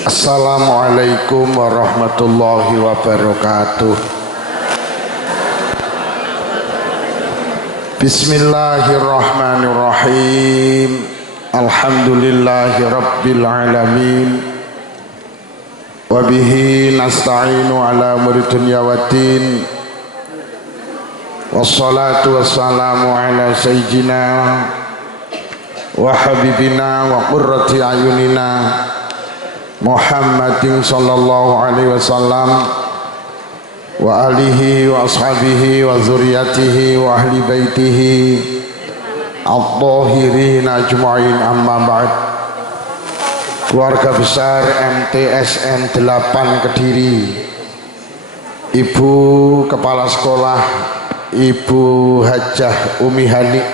Assalamualaikum warahmatullahi wabarakatuh. Bismillahirrahmanirrahim. Alhamdulillahi rabbil alamin. Wabihi nasta'inu ala umuri dunya waddin. Wassalatu wassalamu ala sayyidina wa habibina wa qurrati ayunina Muhammadin sallallahu alaihi wasallam wa alihi wa ashabihi wa zuriyatihi wa ahli baitihi al-tahirin ajma'in, amma ba'd. Keluarga besar MTSN 8 Kediri, Ibu Kepala Sekolah Ibu Hajah Umi Hani,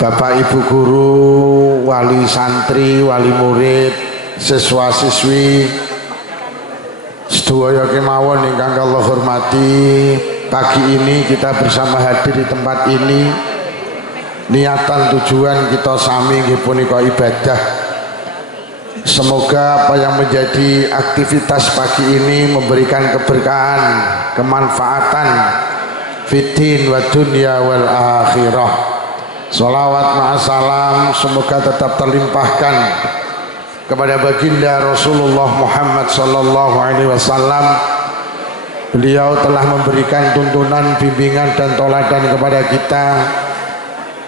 Bapak Ibu Guru, wali santri, wali murid, siswa siswi sedaya kemawon ingkang kula hormati, pagi ini kita bersama hadir di tempat ini. Niatan tujuan kita sami nggih punika ibadah. Semoga apa yang menjadi aktivitas pagi ini memberikan keberkahan, kemanfaatan fiddin wa dunya wal akhirah. Sholawat ma'asalam semoga tetap terlimpahkan kepada baginda Rasulullah Muhammad sallallahu alaihi wasallam. Beliau telah memberikan tuntunan, bimbingan dan toladan kepada kita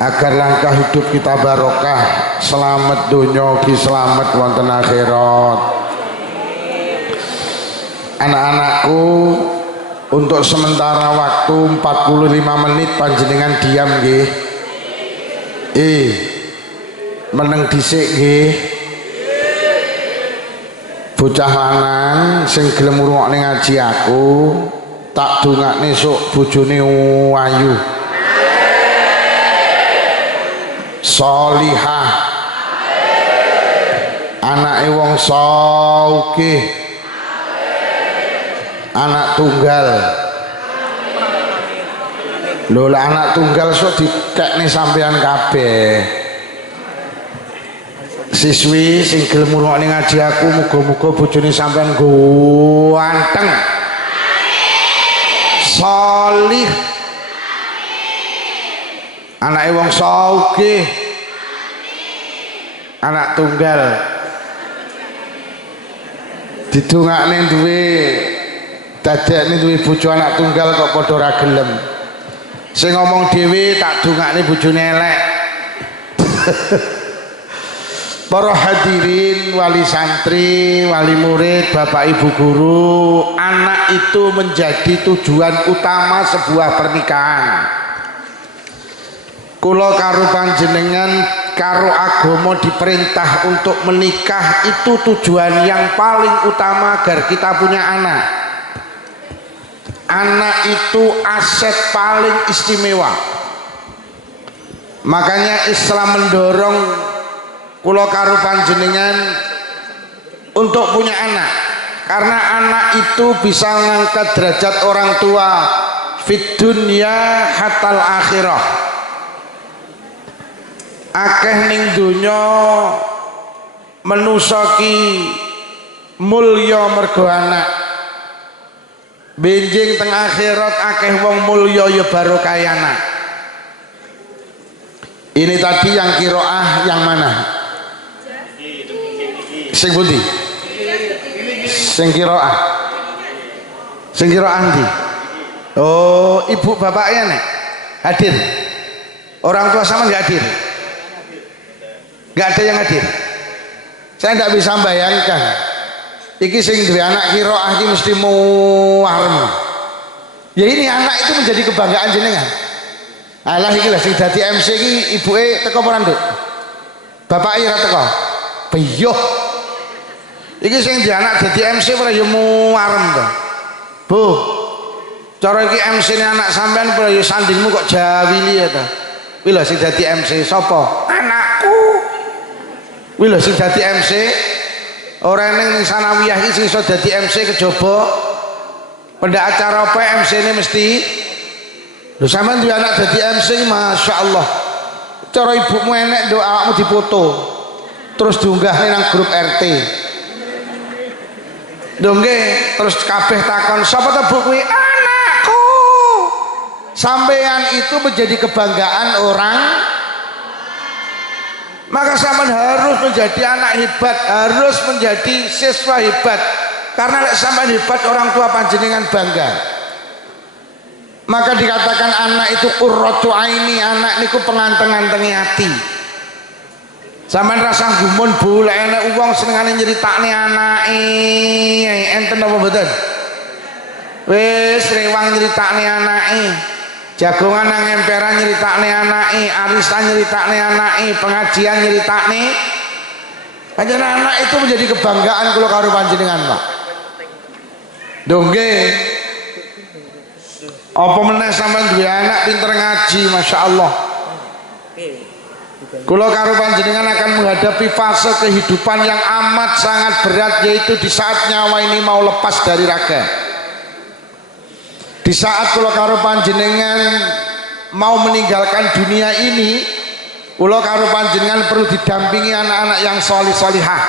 agar langkah hidup kita barokah, selamat dunya ki selamat wonten akhirat. Anak-anakku, untuk sementara waktu 45 menit panjenengan diam nggih. Meneng dhisik nggih. Bocah lanang sing gelem ngrungokne ngaji aku, tak dongakne sok bojone ayu, sholihah, anake wong sugih, anak tunggal. Lho, anak tunggal sok dikekne sampean kabeh. Siswi sing gelem ngrungokne ngaji aku, muga-muga bojone sampean ganteng, sholih, anake wong sugih, anak tunggal. Didongakne duwe, dadekne duwe bojo anak tunggal kok padha ora gelem. Sing ngomong dhewe tak dongakne bojone elek. Para hadirin, wali santri, wali murid, bapak ibu guru, anak itu menjadi tujuan utama sebuah pernikahan. Kula karo panjenengan karo agama diperintah untuk menikah, itu tujuan yang paling utama agar kita punya anak. Anak itu aset paling istimewa. Makanya Islam mendorong kula karo panjenengan untuk punya anak, karena anak itu bisa mengangkat derajat orang tua fid dunya hatal akhirah. Akeh ning donya manusa ki mulya mergo anak, benjing teng akhirat akeh wong mulya ya barokah anak. Ini tadi yang qiraah yang mana? Sing pundi? Sing qiraah. Sing qiraah ndi? Oh, ibu bapaknya nek hadir. Orang tua sama nggak hadir? Nggak ada yang hadir. Saya nggak bisa bayangkan. Iki sing duwe anak qiraah iki mesti muarem. Ya ini anak itu menjadi kebanggaan jenengan. Alah iki lah sing dadi MC iki ibuke teko apa nduk? Bapake ora teko. Beyo. Iki sing di anak dadi MC ora ya muarem to. Bu. Cara iki MC-ne anak sampean ora ya sandingmu kok jawili ya to. Kuwi lho sing dadi MC sapa? Anakku. Kuwi lho sing dadi MC. Ora ning sanawiyah iki sing iso dadi MC kejaba. Pendak acara apa MC-ne mesti. Lho sampean duwe anak dadi MC, masyaallah. Cara ibumu enek nduk awakmu dipoto. Terus diunggah nang grup RT. Dongge terus kabeh takon sapa ta Bu kuwi? Anakku. Sampean itu menjadi kebanggaan orang, maka sampean harus menjadi anak hebat, harus menjadi siswa hebat. Karena lek sampean hebat orang tua panjenengan bangga. Maka dikatakan anak itu qurratu aini, anak niku penganteng-antengi hati. Sampeyan rasa gumun Bu, lek enek wong senengane nyeritakne anake, enten apa mboten? Wis rewang nyeritakne anake. Jagongan nang emperan nyeritakne anake, arisan nyeritakne anake, pengajian nyeritakne. Panjenengan anak itu menjadi kebanggaan kula karo panjenengan, Pak. Dongge. Apa meneh sampean duwe anak pinter ngaji, Masya Allah. Kula karo panjenengan akan menghadapi fase kehidupan yang amat sangat berat, yaitu di saat nyawa ini mau lepas dari raga. Di saat kula karo panjenengan mau meninggalkan dunia ini, kula karo panjenengan perlu didampingi anak-anak yang solih solihah.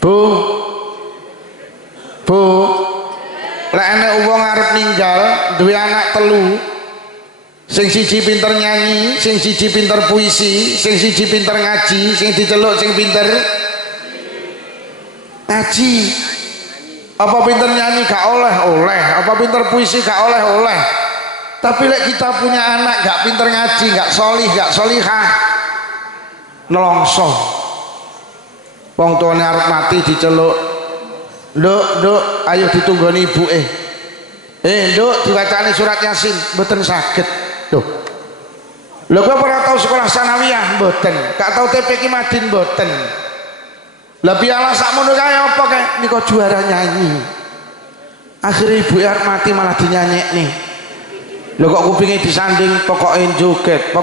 Bu, lek enek wong arep ninggal duwe anak telu, sing siji pinter nyanyi, sing siji pinter puisi, sing siji pinter ngaji, sing diceluk sing pinter ngaji. Apa pinter nyanyi gak oleh, apa pinter puisi gak oleh. Tapi lek kita punya anak gak pinter ngaji, gak solih, gak solihah, nelongso. Wong tuane arep mati diceluk, Nduk, ayo ditunggoni ibuke. Nduk, diwacane surat Yasin, mboten saged. Duh. Lho kok ora tau sekolah sanawiyah mboten, gak tau TPQ Madin mboten. Lah piala sakmono kae apa kae? Nika juara nyanyi. Akhire ibuke arep mati malah dinyanyekne. Lho kok kupinge disanding pokoke joget,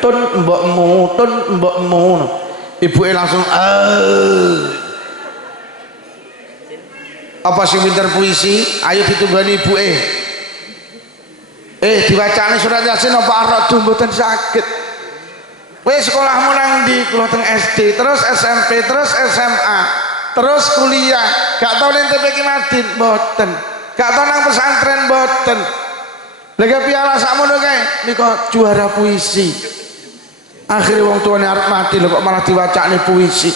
tun mbokmu. Ibuke langsung apa sing pinter puisi, ayo ditunggani ibuke. Diwacane surat Yasin apa aradu mboten saged. Wis sekolahmu nang ndi? Kula teng SD, terus SMP, terus SMA, terus kuliah. Gak tau ning TPQ Madin mboten. Gak tau nang pesantren mboten. Lha piala sakmono kae nika juara puisi. Akhire wong tuane arep mati lho kok malah diwacane puisi.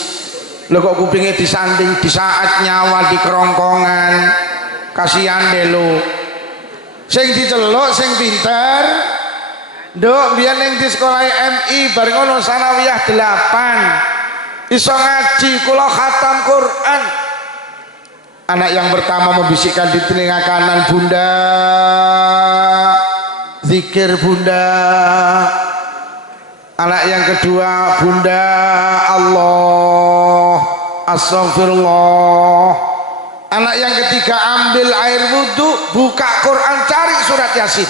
Lho kok kupinge disanding di saat nyawa di kerongkongan. Kasihan deh lo. Sing diceluk sing pinter. Nduk biyen ning di sekolah MI bar ngono sanawiyah 8. Iso ngaji, kula khatam Quran. Anak yang pertama membisikkan di telinga kanan, Bunda, zikir Bunda. Anak yang kedua, Bunda, Allah, astagfirullah. Anak yang ketiga, ambil air wudhu, buka Quran, cari surat Yasin.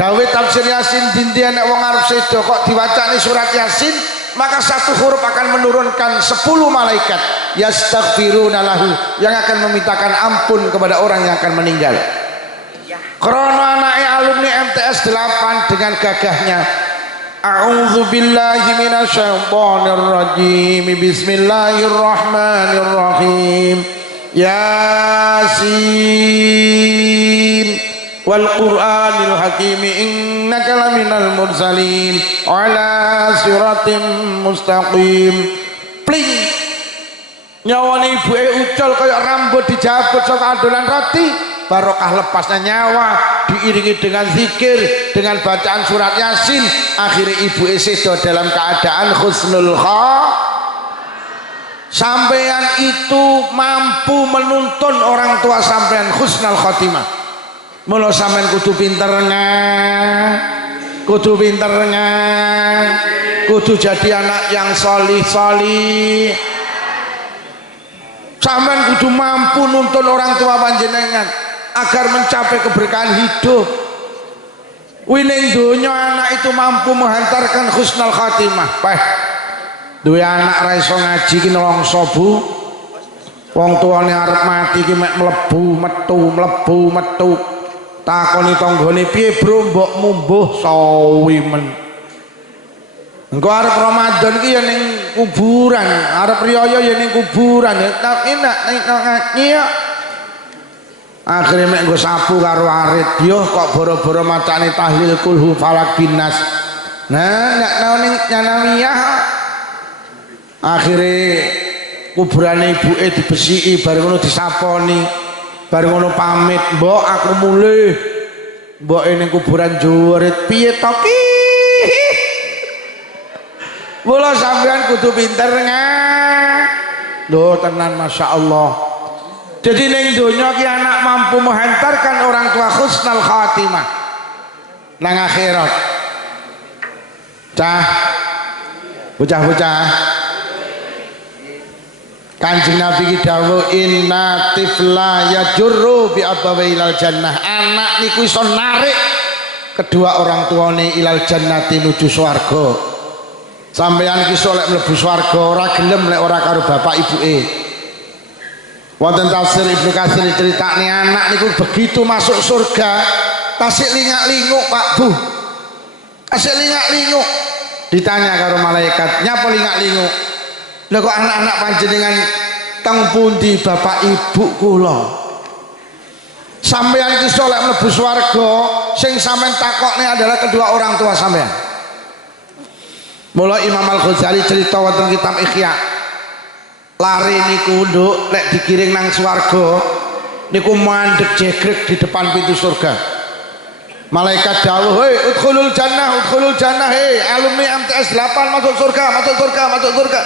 Dawid tafsir Yasin dinti anak wong arep sedo kok diwacani surat Yasin, maka satu huruf akan menurunkan 10 malaikat yastaghfiruna lahu, yang akan memintakan ampun kepada orang yang akan meninggal. Krono anake alumni MTS 8 dengan gagahnya, a'udzu billahi minasyaitonir rajim, bismillahirrahmanirrahim, Yasin wal Qur'anil Hakim innaka laminal mursalin ala siratim mustaqim. Pling, nyawane ibuke ucul kaya rambut dijabut saka adonan roti. Barokah lepasnya nyawa diiringi dengan zikir, dengan bacaan surat Yasin. Akhirnya ibuke sedo dalam keadaan husnul sampean itu mampu menuntun orang tua sampean husnul khotimah. Mula sampean kudu pinter kudu jadi anak yang solih. Sampean kudu mampu nuntun orang tua panjenengan agar mencapai keberkahan hidup. Wining donya anak itu mampu menghantarkan husnul khatimah. Duwe anak ra iso ngaji ki nelongso Bu. Wong tuane arep mati ki mek mlebu metu. Takoni tanggane piye Bro, mbokmu mbuh sawi men. engko arep Ramadan ki ya ning kuburan, arep riyaya ya ning kuburan ya tak enak ya. Akhire mek nggo sapu karo arit, yo kok boro-boro macane tahlil kulhu falak binas. Nah, ndak nang ning Nyanawiyah. Akhire kuburane ibuke dibesiki bareng ngono disaponi. Bareng ngono pamit, "Mbok aku mulih." Mboke ning kuburan jurit, "Piye to ki?" Mula sampean kudu pinter lho tenan masyaallah. Jadi ning donya ki anak mampu menghantarkan orang tua husnul khatimah nang akhirat. Cah bocah-bocah Kanjeng Nabi ki dawuh inna tifla yajurru bi abawailal jannah. Anak niku iso narik kedua orang tuane ilal jannati nuju swarga. Sampeyan ki iso lek mlebu swarga ora gelem lek ora karo bapak ibuke. Wonten tafsir Ibnu Katsir critakne anak niku begitu masuk surga tasik lingak-linguk Pak Bu. Tasik lingak-linguk. Ditanya karo malaikat, "Nyapa lingak-linguk?" Lha kok anak-anak panjenengan teng pundi bapak ibu kula? Sampeyan iki solek mlebu swarga, sing sampeyan takokne adalah kedua orang tua sampeyan. Mula Imam Al-Ghazali cerita wonten kitab Ihya. Lari niku nduk lek digiring nang swarga niku mandeg jegrek di depan pintu surga. Malaikat dawuh, "Hei, udkhulul jannah, hei alumni MTS 8 masuk surga, masuk surga, masuk surga."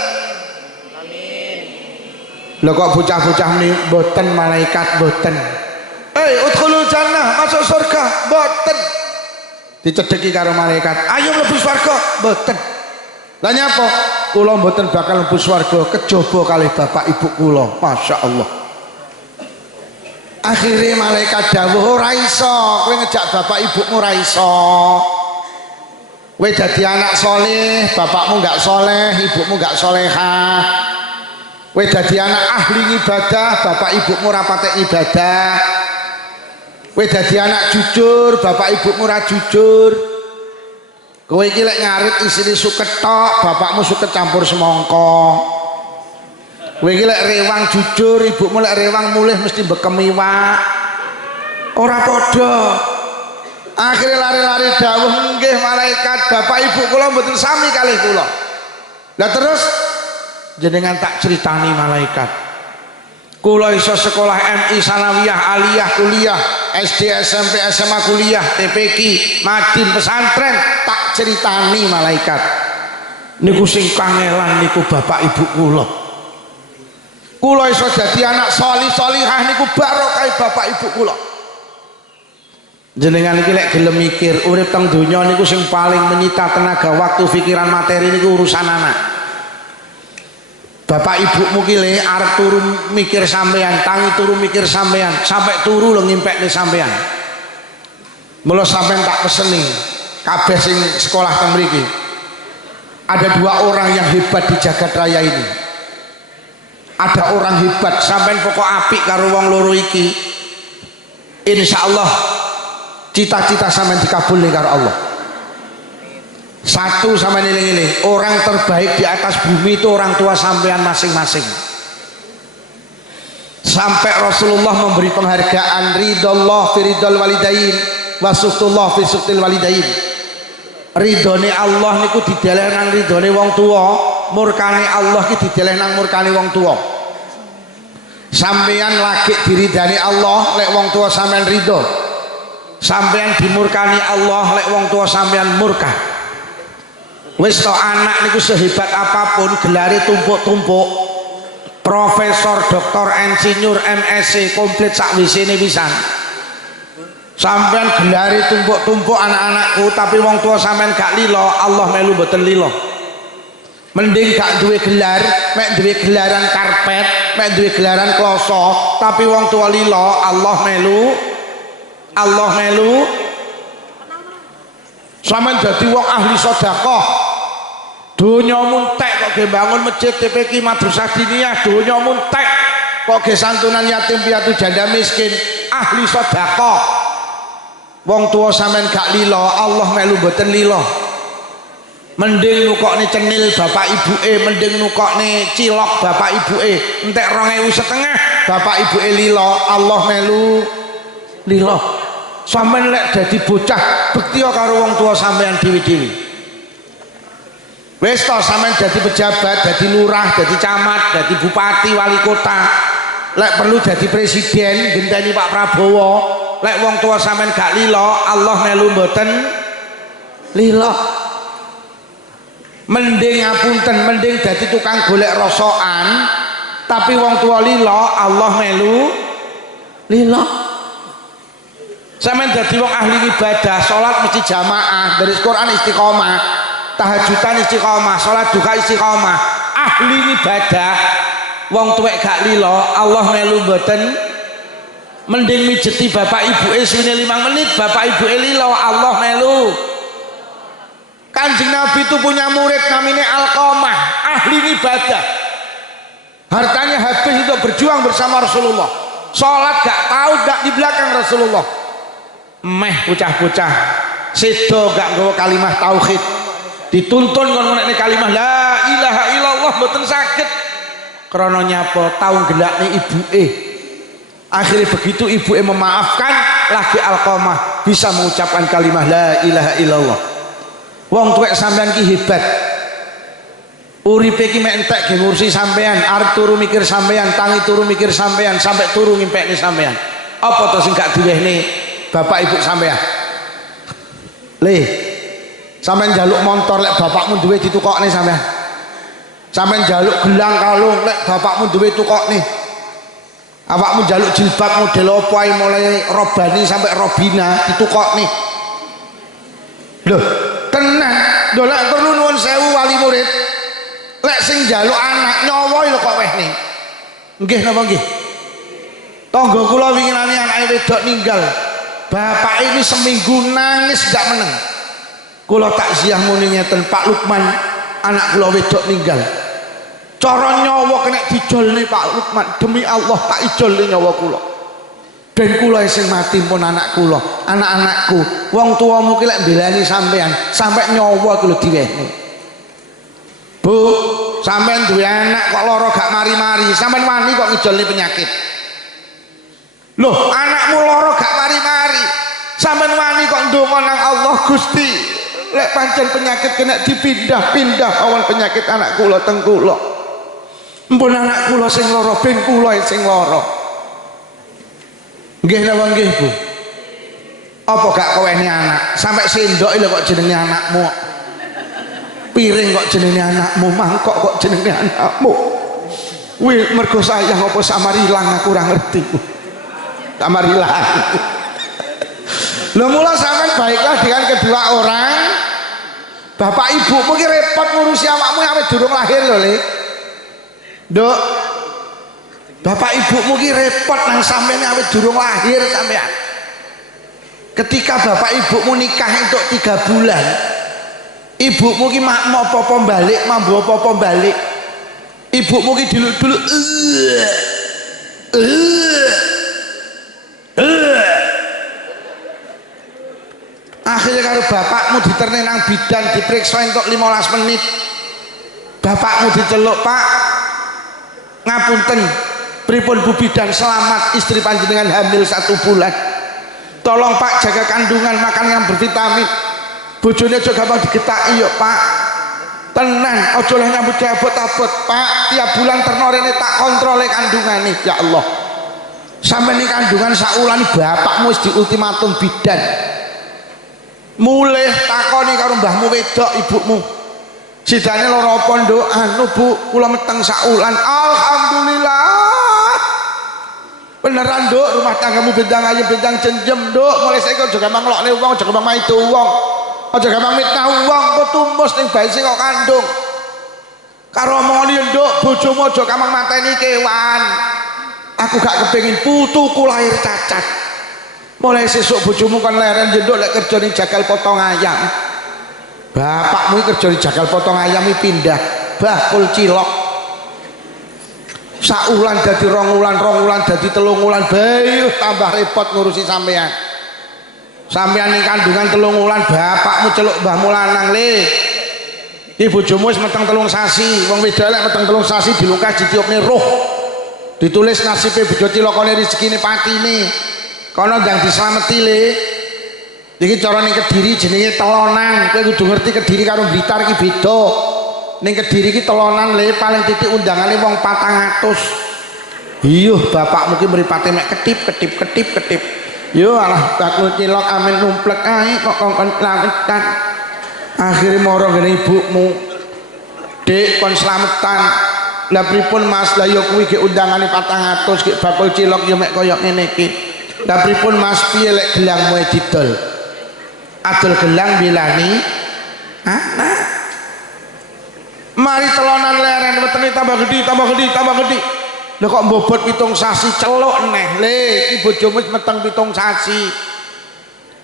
Lho kok bocah-bocah ni boten malaikat boten. "Hei udkhulul jannah, masuk surga." Boten. Dicedheki karo malaikat, "Ayo mlebu swarga." Boten. Lah nyapa? "Kula mboten bakal mlebu swarga kejaba kalih bapak ibu kula." Masyaallah. Akhirnya malaikat dawuh, "Ora iso, kowe ngejak bapak ibumu ora iso. Kowe dadi anak soleh, bapakmu enggak soleh, ibumu enggak solehah. Kowe dadi anak ahli ibadah, bapak ibumu ora patek ibadah. Kowe dadi anak jujur, bapak ibumu ora jujur. Kowe iki lek ngarit isine suket tok, bapakmu suket campur semangka. Kowe iki lek rewang jujur, ibumu lek rewang mulih mesti bekem iwak. Ora padha." Akhire lari-lari dawuh, "Nggih malaikat, bapak ibu kula mboten sami kalih kula." Lah terus jenengan tak ceritani malaikat, kula iso sekolah MI sanawiyah aliyah kuliah SD SMP SMA kuliah TPQ madin pesantren, tak ceritani malaikat niku sing kangelan niku bapak ibu kula iso dadi anak solih solihah niku barokah bapak ibu kula. Jenengan iki lek gelem mikir urip teng donya niku sing paling menyita tenaga waktu pikiran materi niku urusan anak. Bapak ibumu ki le arep turu mikir sampean, tangi turu mikir sampean, sampai turu lho ngimpekne sampean. Mula sampean tak peseni kabeh sing sekolah teng mriki. Ada dua orang yang hebat di jagat raya ini. Ada orang hebat, sampean pokok apik karo wong loro iki. Insyaallah cita-cita sampean dikabulne karo Allah. Satu sama nilai-nilai, orang terbaik di atas bumi itu orang tua sampean masing-masing. Sampai Rasulullah memberi penghargaan ridallah fi ridal walidain wa suhtullah fi suhtil walidain. Ridhone Allah niku dideleh nang ridhone wong tua, murkane Allah ki dideleh nang murkane wong tua. Sampean lagi diridani Allah lek wong tua sampean ridho. Sampean dimurkani Allah lek wong tua sampean murka. Wis to anak niku sehebat apapun gelare tumpuk-tumpuk, profesor, doktor, insinyur, MSc komplit sak wisine pisan. Sampean gelare tumpuk-tumpuk anak-anakku tapi wong tua sampean gak lilo, Allah melu mboten lilo. Mending gak duwe gelar, mek duwe gelaran karpet, mek duwe gelaran kloso, tapi wong tua lilo, Allah melu. Sampeyan dadi wong ahli sedekah. Donya muntek kok ge bangun masjid TPQ madrasah diniyah, donya muntek kok ge santunan yatim piatu janda miskin, ahli sedekah. Wong tua sampeyan gak lilo, Allah melu mboten lilo. Mending nukokne cenil bapak ibuke, mending nukokne cilok bapak ibuke, entek 2.500 bapak ibuke lilo, Allah melu lilo. Sampeyan lek dadi bocah bekti karo wong tua sampeyan dhewe-dhewe. Wis to sampeyan dadi pejabat, dadi lurah, dadi camat, dadi bupati, wali kota. Lek perlu dadi presiden genteni Pak Prabowo, lek wong tua sampeyan gak lilo, Allah melu mboten lilo. Mending ngapunten, mending dadi tukang golek rosokan tapi wong tua lilo, Allah melu lilo. Sampeyan dadi wong ahli ibadah, salat mesti jamaah, dari Quran istiqomah, tahajudan istiqomah, salat duha istiqomah, ahli ibadah. Wong tuwek gak lilo, Allah melu mboten. Mending mijeti bapak ibuke suwene 5 menit, bapak ibuke lilo, Allah melu. Kanjeng Nabi itu punya murid namanya Alqamah, ahli ibadah. Hartanya habis untuk berjuang bersama Rasulullah. Sholat gak tahu, gak di belakang Rasulullah. Meh bocah-bocah sedo gak nggawa kalimah tauhid. Dituntun kon nek kalimah la ilaha illallah mboten saged. Krana nyapa tahu gelakne ibuke. Akhirnya begitu ibuke memaafkan, lagi Alqamah bisa mengucapkan kalimah la ilaha illallah. Wong tuwek sampean ki hebat. Uripe ki mek entek ge ngurusi sampean, arep turu mikir sampean, tangi turu mikir sampean, sampai turu ngimpekne sampean. Apa to sing gak diwehne bapak ibu sampean? Le, sampean njaluk motor lek bapakmu duwe ditukokne sampean. Sampean njaluk gelang kalung lek bapakmu duwe tukokne. Awakmu njaluk jilbab model opo ae mulai robani sampai robina ditukokne. Lho, tenan, dolak perlu nuwun sewu wali murid. Lek sing njaluk anak nyawa lho kok wehne. Nggih napa nggih? Tangga kula winginane anake wedok ninggal. Bapak ini seminggu nangis gak meneng. Kula takziah muni ngeten, Pak Lukman, anak kula wedok ninggal. Cara nyawa kena dijolne Pak Lukman, demi Allah tak ijolne nyawa kula. Ben kula sing mati pun anak kula, anak-anakku. Wong tuamu ki lek mbelani sampean, sampai nyawa ki lho diwehne. Bu, sampean duwe anak kok lara gak mari-mari, sampean wani kok ngijolne penyakit. Loh, anakmu lara gak mari-mari, sampean wani kok ndonga nang Allah, Gusti. Lek pancen penyakit kena dipindah-pindah awan penyakit anak kula teng kula. Mpun anak kula sing lara, ben kula sing lara. Nggih napa nggih, Bu? Apa gak kowehne anak? Sampai sendok lho kok jenenge anakmu. Piring kok jenenge anakmu, mangkok kok jenenge anakmu. Wih, mergo sayang apa samarilang aku ora ngerti. Samarilang. Lho mula sampean baiklah dengan kedua orang. Bapak ibumu ki repot ngurusi awakmu awet durung lahir lho, Le. Nduk. Bapak ibumu ki repot nang sampeyan awet durung lahir sampean. Ketika bapak ibumu nikah untuk 3 bulan, ibumu ki mau apa-apa balik, mambu apa-apa balik. Ibumu ki dulu-dulu akhirnya karo bapakmu diterne nang bidan, diperiksa untuk 15 menit. Bapakmu diceluk, Pak, ngapunten, pripun Bu Bidan, selamat istri panjenengan hamil 1 bulan. Tolong Pak jaga kandungan, makan yang bervitamin. Bojone aja gampang digetaki yo Pak. Tenan, aja lah nyambut abot-abot Pak. Tiap bulan terno rene tak kontrole kandungane. Ya Allah. Sampai ini kandungan saulan bapakmu wis diultimatum bidan. Mulih takoni karo mbahmu wedok ibumu. Sidane lara apa nduk? Anu Bu, kula meteng saulan. Alhamdulillah. Beneran nduk, rumah tanggamu bentang ayu bentang cenjem nduk. Mulai saiki aja gampang nglokne wong, aja gampang maido wong. Aja gampang mitnah wong, kok tumbus ning baise kok kandung. Karo omongane nduk, bojomu aja gampang mateni kewan. Aku gak kepengin putuku lahir cacat. Mulai sesuk bojomu kan leren jenduk lek kerja ning jagal potong ayam. Bapakmu kerja ning jagal potong ayam pindah bakul cilok. Saulan dadi 2 wulan, 2 wulan dadi 3 wulan, bayuh tambah repot ngurusi sampean. Sampean ning kandungan 3 wulan bapakmu celuk mbahmu lanang, Le. Iki bojomu wis meteng 3 sasi, wong wedok lek meteng 3 sasi dilungkas ditiupne roh. Ditulis nasibe bojo cilakane rezekine patine. Kono ndang dislameti le. Iki cara ning Kediri jenenge telonan. Kowe kudu ngerti Kediri karo Blitar iki beda. Ning Kediri iki telonan le paling titik undangane wong 400. Iya, bapakmu ki mripate mek ketip. Yo alah bakul cilok amin numplek ae kok kongkon slametan. Akhire mara ngene ibumu. Dik kon slametan. Lah pripun Mas? Lah yo kuwi ge undangane 400 ge bakul cilok yo mek kaya ngene iki. Lah pripun Mas piye lek gelangmu didol? Adol gelang bilani anak. Mari telonan leren wetene tambah gede. Lha kok mbobot 7 sasi celuk neh. Le iki bojomu wis meteng 7 sasi.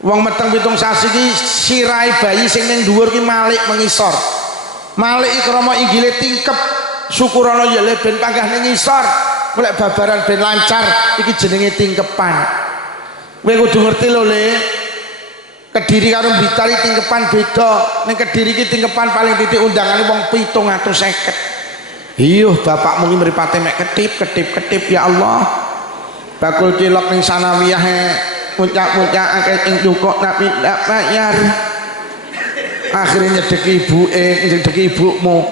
Wong meteng 7 sasi ki sirahe bayi sing ning dhuwur ki malik mengisor. Malik iki krama inggile tingkep. Syukurana ya le ben panggah ning ngisor. Golek babaran ben lancar iki jenenge tingkepan. Kowe kudu ngerti lho le. Kediri karo Blitar iki tingkepan beda. Ning Kediri iki tingkepan paling titik undangane wong 750. Iya, bapakmu iki mripate mek ketip ya Allah. Bakul cilok ning sanawiyah muncak-muncak akeh ing cukok tapi ndak bayar. Akhirnya nyedeki ibumu.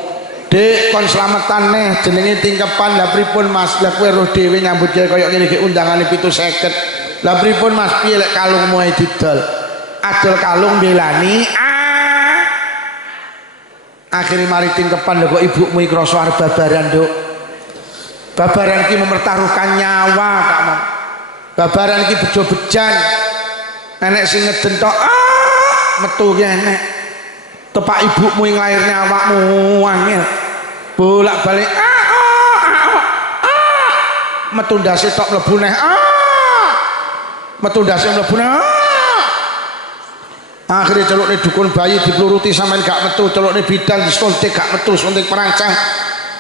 Dek kon slametan neh jenenge tingkepan. Lah pripun Mas? Lah kowe roh dhewe nyambut gawe kaya ngene iki undangane 750. Lah pripun Mas? Piye lek kalungmu ae didol? Adol kalung belani akhirnya mari tingkepan lho kok ibumu iki krasa arep babaran nduk. Babaran iki mempertaruhkan nyawa kamu. Babaran iki bejo-bejan. Enek sing ngeden tok metu ki enek. Tepak ibumu ing lairnya awakmu angel. Bolak-balik metu ndase tok mlebu neh. Metu ndase mlebu neh. Akhirnya celukne dukun bayi dipluruti sampean gak metu, celukne bidan disuntik gak metu, suntik perancang.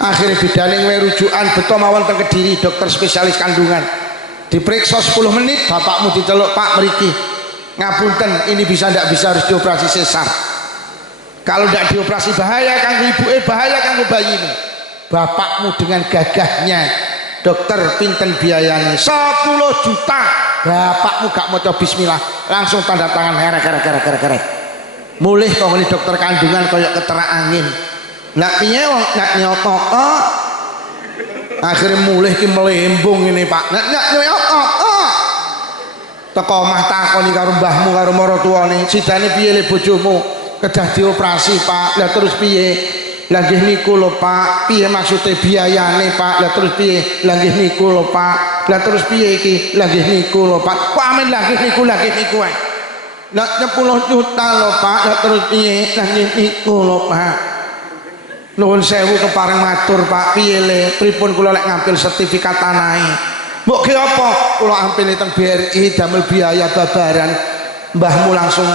Akhirnya bidane ngwe rujukan beto mawon teng Kediri, dokter spesialis kandungan. Diperiksa 10 menit, bapakmu diceluk, Pak mriki. Ngapunten, ini bisa ndak bisa harus dioperasi sesar. Kalau ndak dioperasi bahaya kanggo ibuke, bahaya kanggo bayine. Bapakmu dengan gagahnya, dokter pinten biayane 10 juta. Bapakmu gak maca bismillah langsung tanda tangan herek mulih kok ngene dokter kandungan kaya keterak angin. Lah piye wong nak nyotok akhire mulih ki melembung ngene Pak. Nak nyotok teko omah takoni karo mbahmu karo maratuwane sidane piye le bojomu kedah dioperasi Pak. Lah terus piye? Lah nggih niku lho Pak. Piye maksude biayane Pak? Lah terus piye? Lah nggih niku lho Pak. Lah terus piye iki? Lah nggih niku lho Pak. Kok amin lah nggih niku ae. Lah 10 juta lho Pak. Lah terus piye? Lah nggih niku lho Pak. Nuwun sewu kepareng matur Pak. Piye le? Pripun kula lek ngambil sertifikat tanahe? Mbok ge apa? Kula ampile teng BRI damel biaya babaran. Mbahmu langsung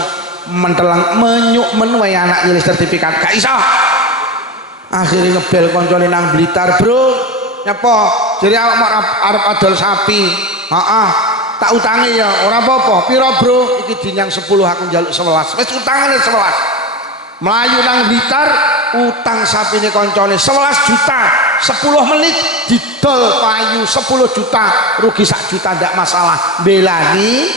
mentelang menyuk menuai anak nyilih sertifikat. Gak iso. Akhirnya ngebel koncone nang Blitar, bro nyapa jadi awak mau arep adol sapi tak utangi ya ora apa-apa piro bro iki dinyang 10 aku njaluk 11 wis utangane 11 melayu nang Blitar utang sapine koncone 11 juta 10 menit didol payu 10 juta rugi 1 juta ndak masalah belani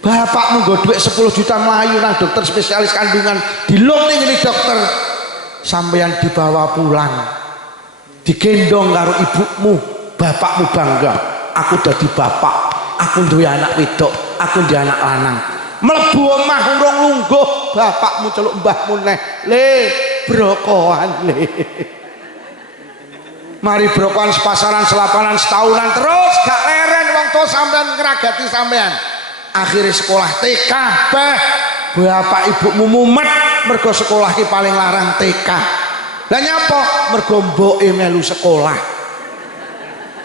bapakmu nggo dhuwit 10 juta melayu nang dokter spesialis kandungan dilung ning ngene dokter sampeyan dibawa pulang digendong karo ibumu bapakmu bangga aku dadi bapak aku duwe anak wedok aku duwe anak lanang mlebu omah urung lungguh bapakmu celuk mbahmu neh le brokohan le mari brokohan sepasaran selapanan setahunan terus gak leren wong tuwa sampean ngragati sampean akhirnya sekolah TK bapak ibumu mumet mergo sekolah ki paling larang TK. Lah nyapa? Mergo mboke melu sekolah.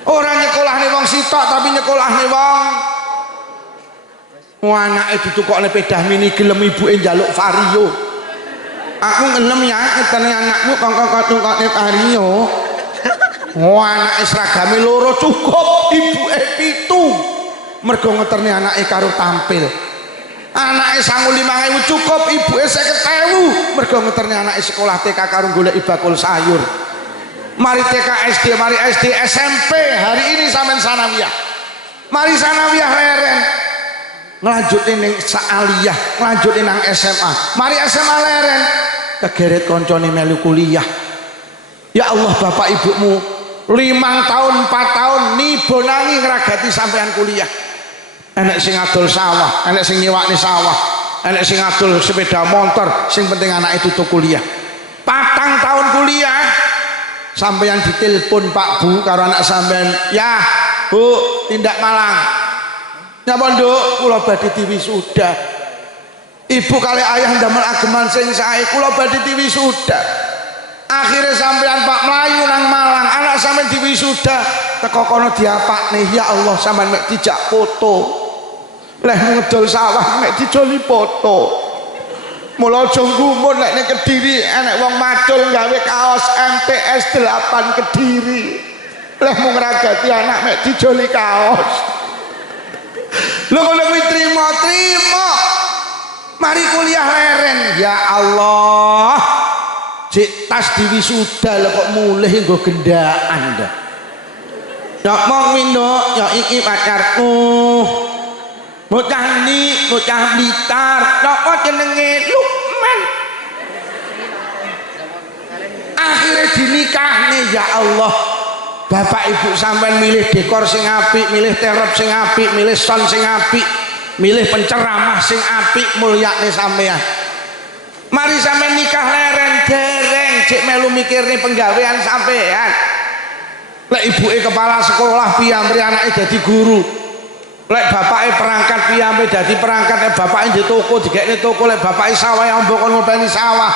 Ora nyekolahne wong sitok tapi nyekolahne wong anake ditukokne pedah mini gelem ibuke njaluk vario. Aku ngelem ya ketene anakmu kok tukokne vario. Anake seragame loro cukup ibuke 7. Mergo ngeterne anake karo tampil. Anake 5.000 cukup, ibuke 50.000 mergo ngeterne anake sekolah TK karo golek bakul sayur. Mari TK SD, mari SD SMP, hari ini sampean sanawiyah. Mari sanawiyah leren. Nglanjutin ning aliyah, nglanjutin nang SMA. Mari SMA leren. Kegeret koncone melu kuliah. Ya Allah, bapak ibumu 5 tahun 4 tahun nibonangi ngragati sampean kuliah. Enek sing adol sawah, enek sing nyewakne sawah, enek sing adol sepeda motor, sing penting anak itu tuh kuliah. 4 tahun kuliah, sampeyan ditelepon Pak Bu karo anak sampean, "Ya, Bu, tindak Malang. Nyapa, Nduk? Kula badhe diwisuda. Ibu kali ayah ndamel ageman sing sae, kula badhe diwisuda." Akhirnya sampean Pak mlayu nang Malang, anak sampean diwisuda, teko kono diapakne, "Ya Allah, sampean mek dijak foto." Leh ngedol sawah nek dicoli foto. Mula aja ngumun nek ning Kediri enek wong macul gawe kaos MTS 8 Kediri. Leh mung ngragati anak mek dicoli kaos. Lho kok kuwi trimo. Mari kuliah leren. Ya Allah. Cik tas diwisuda lho kok mulih nggo gendaan dah. Nek mong windok ya iki pacarku. Bocah ni, bocah Blitar, napa jenenge Lukman. Akhirnya dinikahne, ya Allah. Bapak ibu sampean milih dekor sing apik, milih terop sing apik, milih sound sing apik, milih penceramah sing apik, mulyakne sampean. Mari sampean nikah leren dereng, cek melu mikirne penggawean sampean. Lek ibuke kepala sekolah piyambri anake dadi guru. Lek bapake perangkat piyambe dadi perangkat, lek bapake di toko digekne toko, lek bapake sawah ombok kon ngopeni sawah,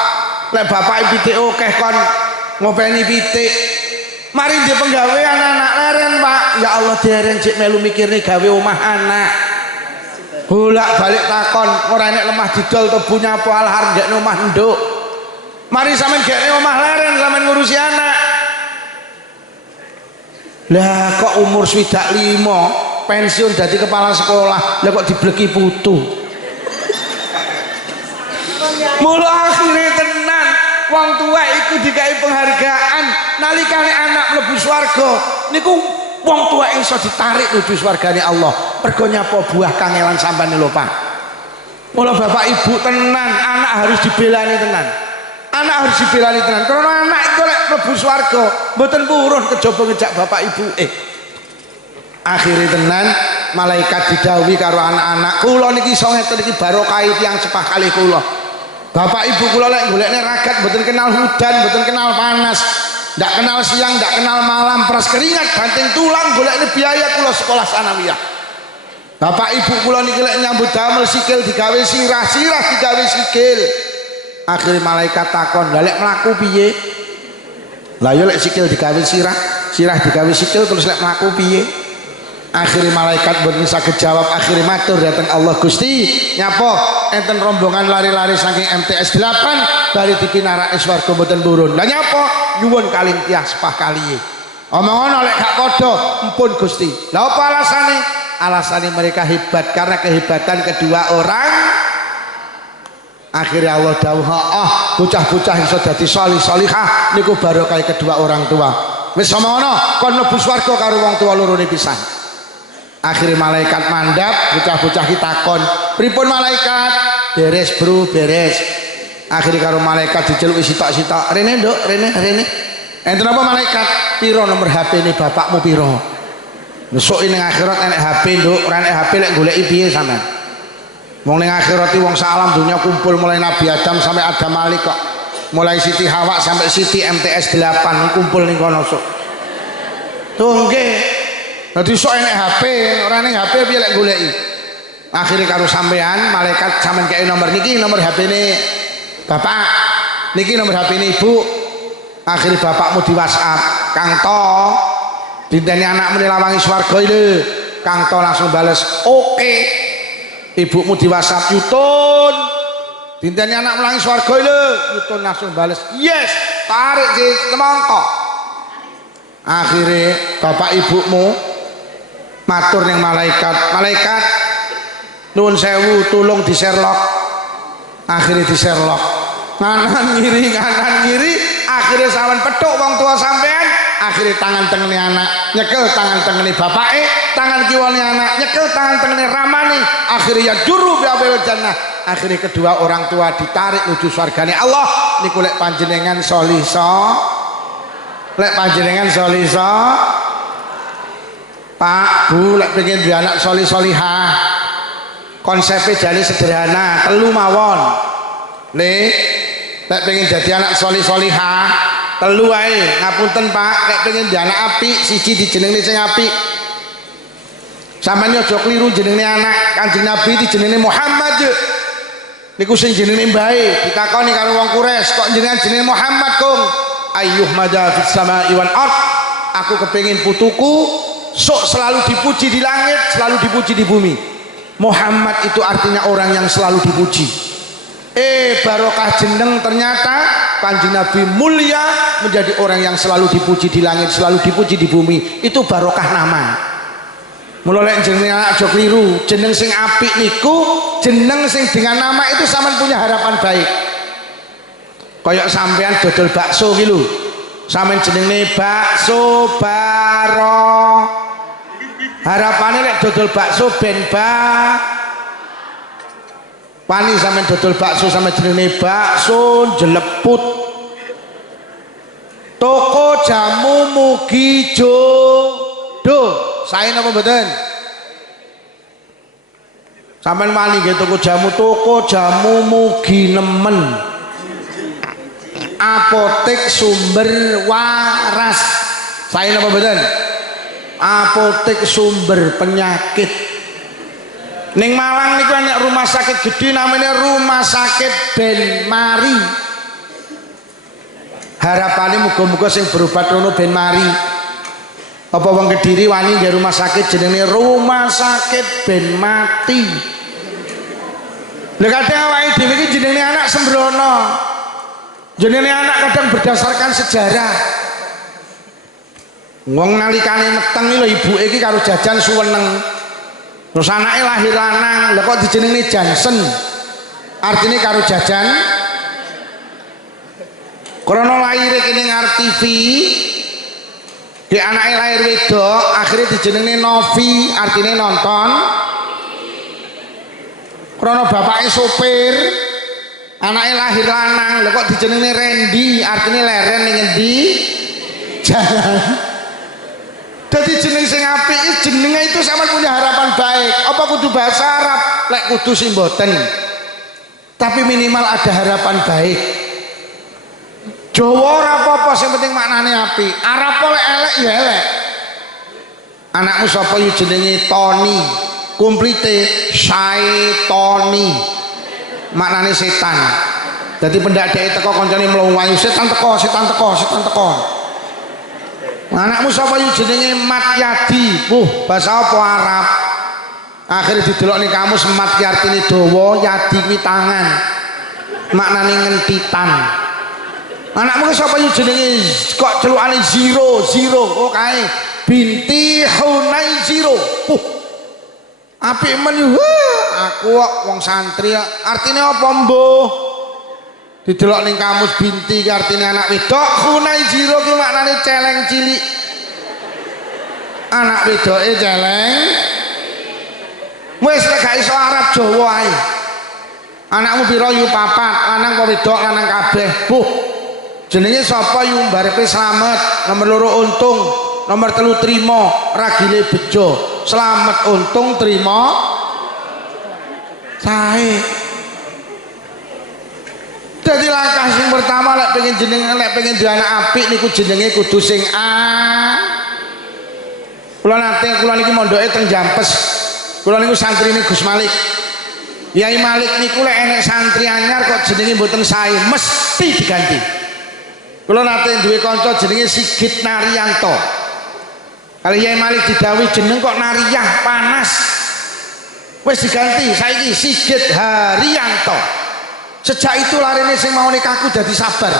lek bapake pitik akeh kon ngopeni pitik. Mari di penggawean anak leren, Pak. Ya Allah, dereng cek melu mikirne gawe omah anak. Bolak-balik takon, ora enek lemah didol tebu nyapo alhar gekne omah nduk. Mari sampean gekne omah leren, sampean ngurusi anak. Lah kok umur 25 pensiun jadi kepala sekolah, lah kok dibleki putu. Mula akhirnya tenan wong tua iku dikai penghargaan nalikane anak mlebu swarga niku wong tua iso ditarik nuju swargane Allah. Mergo nyapa buah kangelan sampean lho, Pak. Mula bapak ibu tenan, anak harus dibelani tenan. Anak harus dibelani tenan. Karena anak itu lek mlebu swarga mboten purun kejaba ngejak bapak ibu. Akhirnya tenan malaikat didhawuhi karo anak-anak, kula niki iso ngeten iki barokah tiyang sepah kalih kula. Bapak ibu kula lek golekne ragat mboten kenal hujan, mboten kenal panas, ndak kenal siang, ndak kenal malam, peras keringat banting tulang golekne biaya kula sekolah sanawiyah. Bapak ibu kula niki lek nyambut damel sikil digawe sirah, sirah digawe sikil. Akhirnya malaikat takon, "Lah lek mlaku piye?" Lah yo lek sikil digawe sirah, sirah digawe sikil terus lek mlaku piye? Akhirnya malaikat boten saged jawab. Akhirnya matur datang Allah, "Gusti nyapa enten rombongan lari-lari saking MTS 8 bari dipinarake swarga mboten purun. Lah nyapa? Nyuwun kaling tiyah sepah kaliye." Omongono lek gak padha, "Empun Gusti." Lah apa alasane? Alasane mereka hebat karena kehebatan kedua orang. Akhirnya Allah dawuh, bocah-bocah iso dadi sholih-sholihah niku barokah kedua orang tua. Wis omongono kon mlebu swarga karo wong tua lorone pisan. Akhirnya malaikat mandap, bocah-bocah ditakon, "Pripun malaikat?" "Beres bro, beres." Akhirnya karo malaikat diceluki sitok-sitok, "Rene Nduk, rene." Enten apa malaikat? "Piro nomor HP ini bapakmu piro?" Besok ini akhirat enek HP Nduk, ora enek HP lek goleki piye sampean? Wong ning akhirat iki wong salam dunia kumpul mulai Nabi Adam sampai Adam Malik kok. Mulai Siti Hawa sampai Siti MTS 8 kumpul ning kono sok. Tuh nggih. Dadi sok enek HP, ora ning HP piye lek goleki. Akhire karo sampean malaikat sampean kei nomor niki nomor HP-ne Bapak. Niki nomor HP-ne Ibu. Akhire bapakmu di WhatsApp, "Kang To, dinteni anakmu dilawangi swarga lho." Kang To langsung bales, "Oke." Ibumu di WhatsApp, "Yutun, dinteni anak melangi swarga lho." Yutun langsung bales, "Yes." Tarik si semangka. Akhire bapak ibumu matur ning malaikat, "Malaikat, nuwun sewu tulung di Sherlock, akhirnya di Sherlock nganan ngiri akhirnya sawan petuk wong tua sampean, akhirnya tangan tengene anak nyekel tangan tengene bapake, tangan kiwane anak nyekel tangan tengene ramane, akhirnya ya juru biabil jannah, akhirnya kedua orang tua ditarik menuju surgane Allah. Niku lek panjenengan soliso, lek panjenengan soliso Pak Bu, lek pengen duwe anak solih-solihah konsepnya jadi sederhana, telu mawon. Nih, lek pengen jadi anak solih-solihah telu wae. Ngapunten Pak, lek pengen jadi anak apik siji dijenengi sing apik. Sampeyan aja kliru jenenge anak Kanjeng Nabi dijenenge Muhammad. Niku sing jenenge mbae ditakoni karo wong Quraisy, kok jenengan jenenge Muhammad, Kung? Ayyuh madza fis samai wal ard. Aku kepengin putuku sok selalu dipuji di langit, selalu dipuji di bumi. Muhammad itu artinya orang yang selalu dipuji. Barokah jeneng, ternyata Kanjeng Nabi mulia menjadi orang yang selalu dipuji di langit, selalu dipuji di bumi. Itu barokah nama. Mula lek jeneng anak aja kliru, jeneng sing apik niku jeneng sing dengan nama itu sampean punya harapan baik. Kayak sampean dodol bakso ki lho. Sampean jenenge bakso baro. Harapannya lek dodol bakso ben wani sampean dodol bakso sama jenenge bakso jeleput. Toko jamu mugi jodoh. Sae napa mboten? Sampean wani nggih toko jamu mugi nemen. Apotek sumber waras. Sae napa mboten? Apotek sumber penyakit. Ning Malang niku ana rumah sakit gede namanya Rumah Sakit Ben Mari. Harapane muga-muga sing berobat rono ben mari. Apa wong Kediri wani nggih rumah sakit jenenge Rumah Sakit Ben Mati. Lha kadang awake dhewe iki jenenge anak sembrono. Jenenge anak kadang berdasarkan sejarah. Wong nalikane meteng iki lho ibuke iki karo jajan suweneng. Terus anake lahir lanang, lha kok dijenengi Jansen. Artine karo jajan. Krana lahir kene ngarep TV, di anake lahir wedok, akhirnya dijenengi Novi, artine nonton. Krana bapake sopir, anake lahir lanang, lha kok dijenengi Randy, artine leren ning endi? Jalan. Jadi jeneng sing apik jenenge itu sama punya harapan baik. Apa kudu bahasa Arab? Lek kudu sing mboten. Tapi minimal ada harapan baik. Jawa ora apa-apa sing penting maknane apik. Arab oleh elek ya elek. Anakmu sapa yo jenenge Tony. Komplite Syaitoni. Maknane setan. Dadi pendadake teko kancane mlayu setan teko, setan teko, setan teko. Anakmu sapa yo jenenge Mat Yadi. Bahasa apa Arab? Akhirnya didelok ning kamus mat ki artine dawa, yadi kuwi tangan. Maknane ngentitan. Anakmu sapa yo jenenge kok celukane Zero, Zero. Oh kae binti Hunay Zero. Apik men yo. Aku kok wong santri artine apa mbuh? Didelok ning kamus binti ki artine anak wedok, Hunay Zero ki maknane celeng cilik. Anak wedoke celeng. Wis gak iso Arab Jawa ae. Anakmu pira yu papat, lanang apa wedok, lanang kabeh. Jenenge sapa yu mbarepe slamet, nomor 2 untung, nomor 3 trima, ragile bejo. Slamet untung trima sae. Jadi langkah sing pertama lek pengen jeneng lek pengen duwe anak apik niku jenenge kudu sing A. Kula niki mondoke teng Jampes. Kula niku santrine Gus Malik. Yai Malik niku lek enek santri anyar kok jenenge mboten sae mesti diganti. Kula nate duwe kanca jenenge Sigit Naryanto. Kalau Yai Malik didhawuhi jeneng kok Nariyah panas. Wis diganti saiki Sigit Haryanto. Sejak itu larine sing mau nikahku dadi sabar.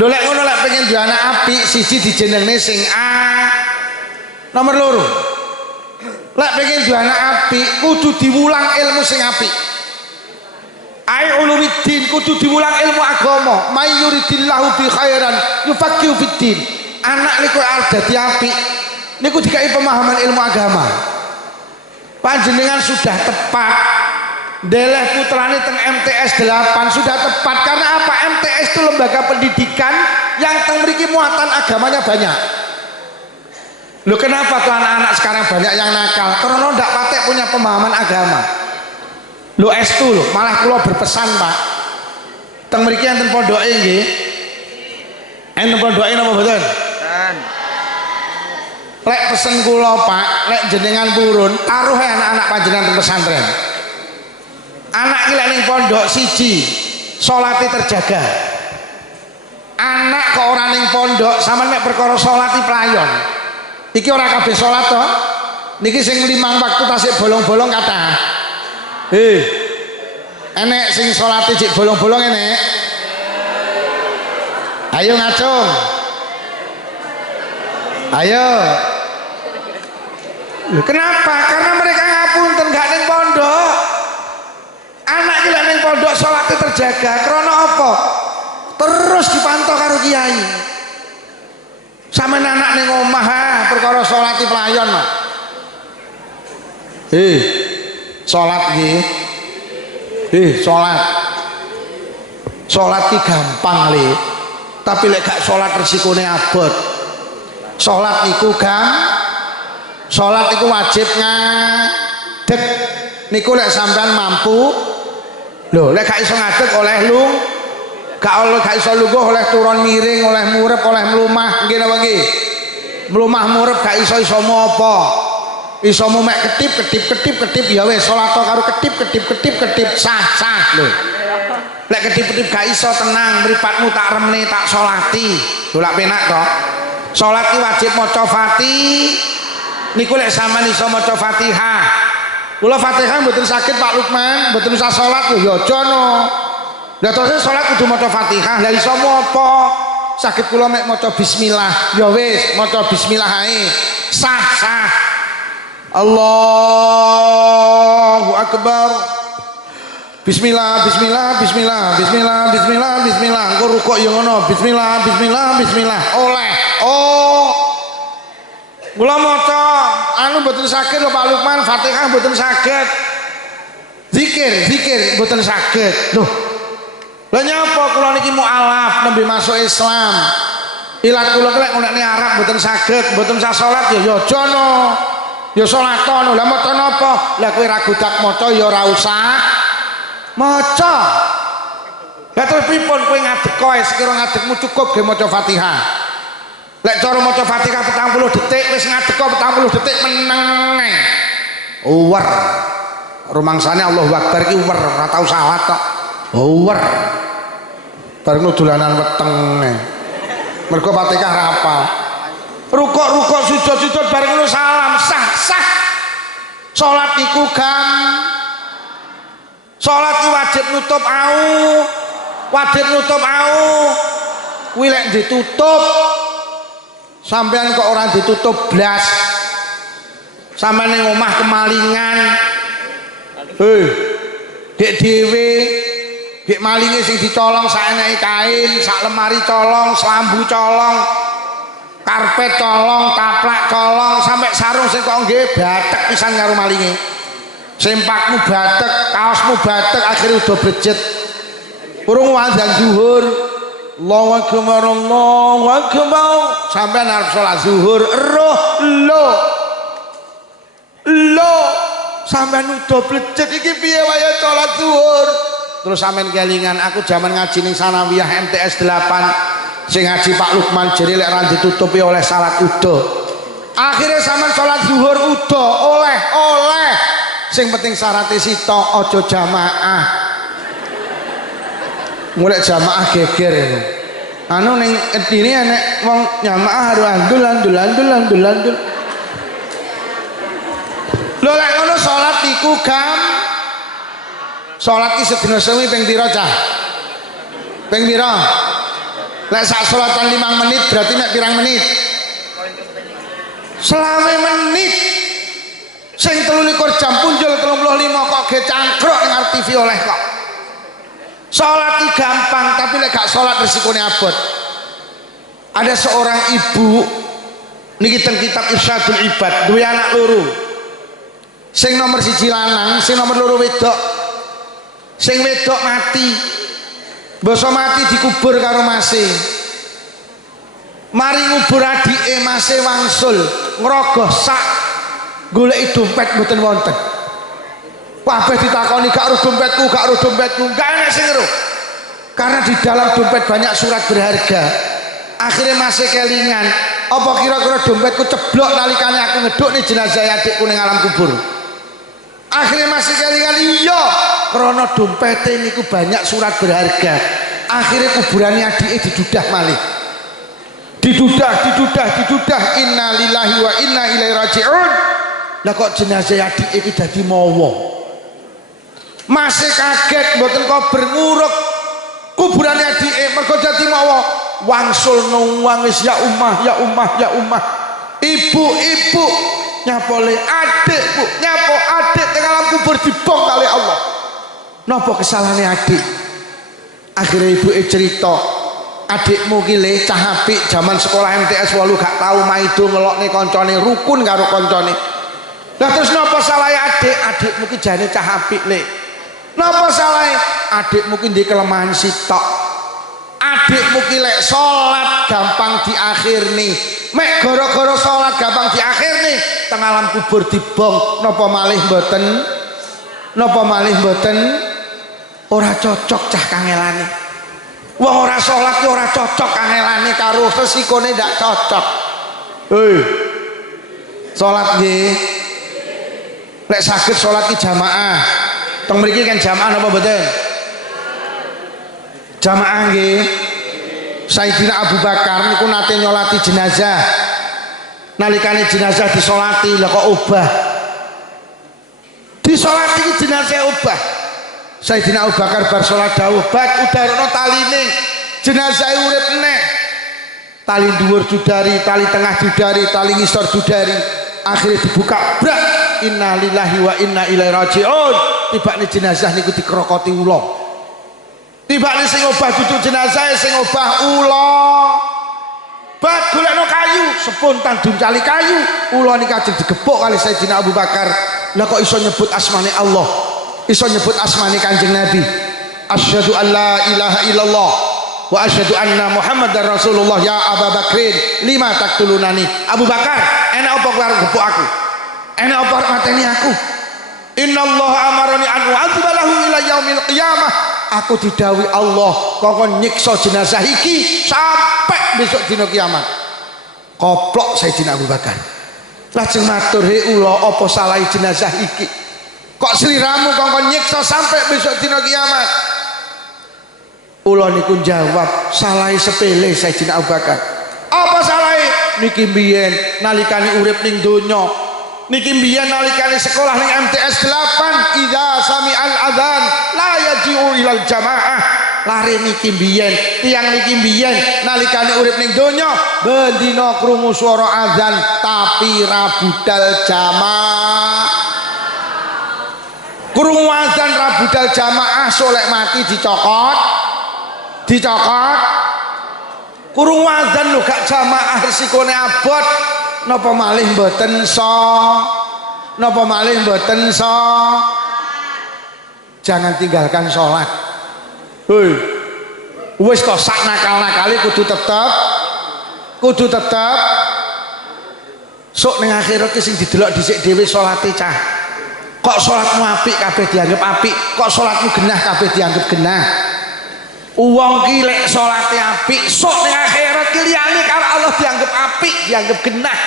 Lho lek ngono lek pengen duwe anak apik siji dijenengne sing A. Nomor 2. Lek pengen duwe anak apik kudu diwulang ilmu sing apik. Ai ulumiddin kudu diwulang ilmu agama. May yuridillahu bi khairan yufaqihu fiddin. Anak niku arep dadi apik niku dikai pemahaman ilmu agama. Panjenengan sudah tepat deleh putrane teng MTS 8 sudah tepat. Karena apa? MTS itu lembaga pendidikan yang teng mriki muatan agamanya banyak. Loh kenapa tuh anak-anak sekarang banyak yang nakal? Karena ndak patek punya pemahaman agama. Loh S2 loh, malah kula berpesan Pak. Teng mriki enten pondoke nggih. Enten pondoke napa mboten? Lek pesen kula Pak, lek jenengan purun, taruh anak-anak panjenengan teng pesantren. Anak iki lek ning pondok siji, salate terjaga. Anak kok ora ning pondok, sampean mek perkara salat iki playon. Iki ora kabeh salat to. Niki sing 5 waktu tasik bolong-bolong kathah. Enek sing salate jek bolong-bolong enek. Ayo ngacung. Ayo. Loh, kenapa? Karena mereka ngapunten gak ning pondok. Anak iki lek ning pondok salate terjaga. Krana apa? Terus dipantau karo kiai. Sampeyan anak ning omah perkara salat pelayon, Mak. Salat iki. Salat. Salat ki gampang le. Tapi lek gak salat resikone abot. Salat iku salat iku wajib ngadeg. Niku lek sampean mampu. Lho, lek gak iso ngadeg oleh gak iso lungguh oleh turun miring, oleh murep, oleh mlumah, nggih napa nggih? Mlumah murep gak iso apa. Iso mek ketip ya wis salat karo ketip sah lho. Lek ketip gak iso tenang, mripatmu tak remne tak salati. Dolak penak to. Salat ki wajib maca Fatihah. Niku lek sampean iso maca Fatihah. Kula Fatihah mboten saged Pak Lukman, mboten usah salat ya aja no. Lah terus salat kudu maca Fatihah. Lah iso apa? Saged kula mek maca bismillah. Ya wis, maca bismillah ae. Sah. Allahu akbar. Bismillah. Engko rukuk ya ngono. Bismillah. Oleh. Oh. Kula maca anu mboten saged lho Pak Lukman, Fatihah mboten saged. Zikir mboten saged. Loh. Lah nyapa kula niki mualaf nembe masuk Islam. Ilat kula lek ngonekne Arab mboten saged, mboten usah salat ya aja no. Ya salatono. Lah maca napa? Lah kowe ra godak maca ya ora usah maca. Lah terus pripun kowe ngadeg koe sekira ngadegmu cukup ge maca Fatihah. Lek cara maca Fatihah 40 detik wis ngadeg 40 detik meneng. Uwer. Rumangsane Allahu Akbar ki uwer, ora tau salat tok. Uwer. Bareng dolanan weteng. Mergo Fatihah ra hafal. Rukuk sujud bareng salam sah. Salat iku salat iki wajib nutup kuwi lek ditutup sampean kok ora ditutup blas sampean ning omah kemalingan dek dhewe dek malinge sing dicolong saeneke kain sak lemari colong selambu colong karpet colong taplak colong sampai sarung sing kok nggih batek pisan karo malinge sempakmu batek kaosmu batek akhirnya udah brejet urung wazan zuhur Allahu akbar sampean arep salat zuhur lo sampean udah brejet iki piye wae salat zuhur terus sampean kelingan aku zaman ngaji ning sanawiyah MTS 8 sing ngaji Pak Lukman jere lek ra ditutupi oleh salat udah akhirnya sampean salat zuhur udah oleh sing penting syaratnya sitok ojo jamaah mulai jamaah geger itu anu ning edine enek wong jamaah harus andul lho lek ngono salat iku salat iki sedina sewi ping pira cah ping pira lek sak salatan 5 menit berarti mek pirang menit selawe menit Sing 23 jam punjul 35 kok ge cangkruk ning TV oleh kok. Salat iki gampang tapi lek gak salat resikone abot. Ada seorang ibu niki teng kitab Irsyadul Ibad duwe anak loro. Sing nomor 1 lanang, sing nomor 2 wedok. Sing wedok mati. Basa mati dikubur karo mase. Mari ngubur adike mase wangsul ngrogoh sak goleki dompet mboten wonten. Kabeh ditakoni gak ro dompetku, gak ro dompetku, gak enak sing ro. Karena di dalam dompet banyak surat berharga. Akhirnya masih kelingan, apa kira-kira dompetku ceblok nalikane aku ngeduk nih jenazah adikku ning alam kubur. Akhirnya masih kelingan, iya, karena dompetnya niku banyak surat berharga. Akhirnya kuburannya adiknya didudah malih. Didudah, inna lillahi wa inna ilaihi raji'un. Lah kok jenazah adiknya iki dadi mawa. Masih kaget mboten kober nguruk kuburannya adike mergo dadi mawa wangsul nangis ya ummah ya ummah ya ummah. Ibu nyapole adik Bu, nyapo adik teng alam kubur dibong kali Allah. Napa kesalahane adik? Akhirnya ibu cerita, adikmu ki le cah apik zaman sekolah MTS 8 gak tau maido ngelokne koncone rukun karo koncone. Lah terus napa salahe adik? Adikmu ki jane cah apik le. Napa salahe? Adikmu ki ndek kelemahan sitok. Adikmu ki lek salat gampang diakhirni. Mek gara-gara salat gampang diakhirni, teng alam kubur dibong. Napa malih mboten? Napa malih mboten? Ora cocok cah kangelane. Wong ora salat ki ora cocok kangelane karo resikone ndak cocok. Hei. Salat nggih. Lek saged salat ki jamaah. Teng mriki kan jamaah napa mboten? Jamaah nggih. Sayyidina Abu Bakar niku nate nyolati jenazah. Nalikane jenazah disolati lah kok obah. Disolati ki jenazah obah. Sayyidina Abu Bakar bar salat dawuh, "Bak udarono taline, jenazah urip meneh." Tali dhuwur judari, tali tengah judari, tali ngisor judari. Akhirnya dibuka, brak. Inna lillahi wa inna ilaihi raji'un. Tibane jenazah niku dikrokoti ula. Tibane sing obah duduk jenazah sing obah ula. Bak golekno kayu, spontan duncali kayu. Ula niki ajeng digebuk kali Sayyidina Abu Bakar. Lah kok iso nyebut asmane Allah? Iso nyebut asmane Kanjeng Nabi. Asyhadu an la ilaha illallah wa asyhadu anna Muhammadar Rasulullah. Ya Abu Bakrin, lima taktulunani. Abu Bakar, enak apa kowe arep gebuk aku? Enak apa arep mateni aku? Innallaha amarani an u'adziba lahu ila yaumil qiyamah. Aku didhawuhi Allah kongkon nyiksa jenazah iki sampai besok dina kiamat. Koplok Sayyidina Abu Bakar. Lajeng matur, "He ula, apa salah jenazah iki? Kok sliramu kongkon nyiksa sampai besok dina kiamat?" Ula niku jawab, "Salah sepele Sayyidina Abu Bakar." "Apa salahe?" "Niki mbiyen nalikane urip ning donya, niki mbiyen nalikane sekolah ning MTS 8, idza sami'al adzan la yaji'u ilal jamaah." Lare niki mbiyen, tiyang niki mbiyen nalikane urip ning donya, bendina krungu swara adzan tapi ra budal jamaah. Krungu adzan ra budal jamaah, solek mati dicokot. Krungu adzan lho gak jamaah resikone abot. Napa malih mboten napa malih mboten jangan tinggalkan sholat. Hei, wis to sak nakal-nakali kudu tetep sok ning akhirat ki sing didelok dhisik dhewe salate cah. Kok salatmu apik kabeh dianggap apik, kok salatmu genah kabeh dianggap genah. Wong ki lek salate apik sok ning akhirat ki liyane karo Allah dianggap apik, dianggap genah.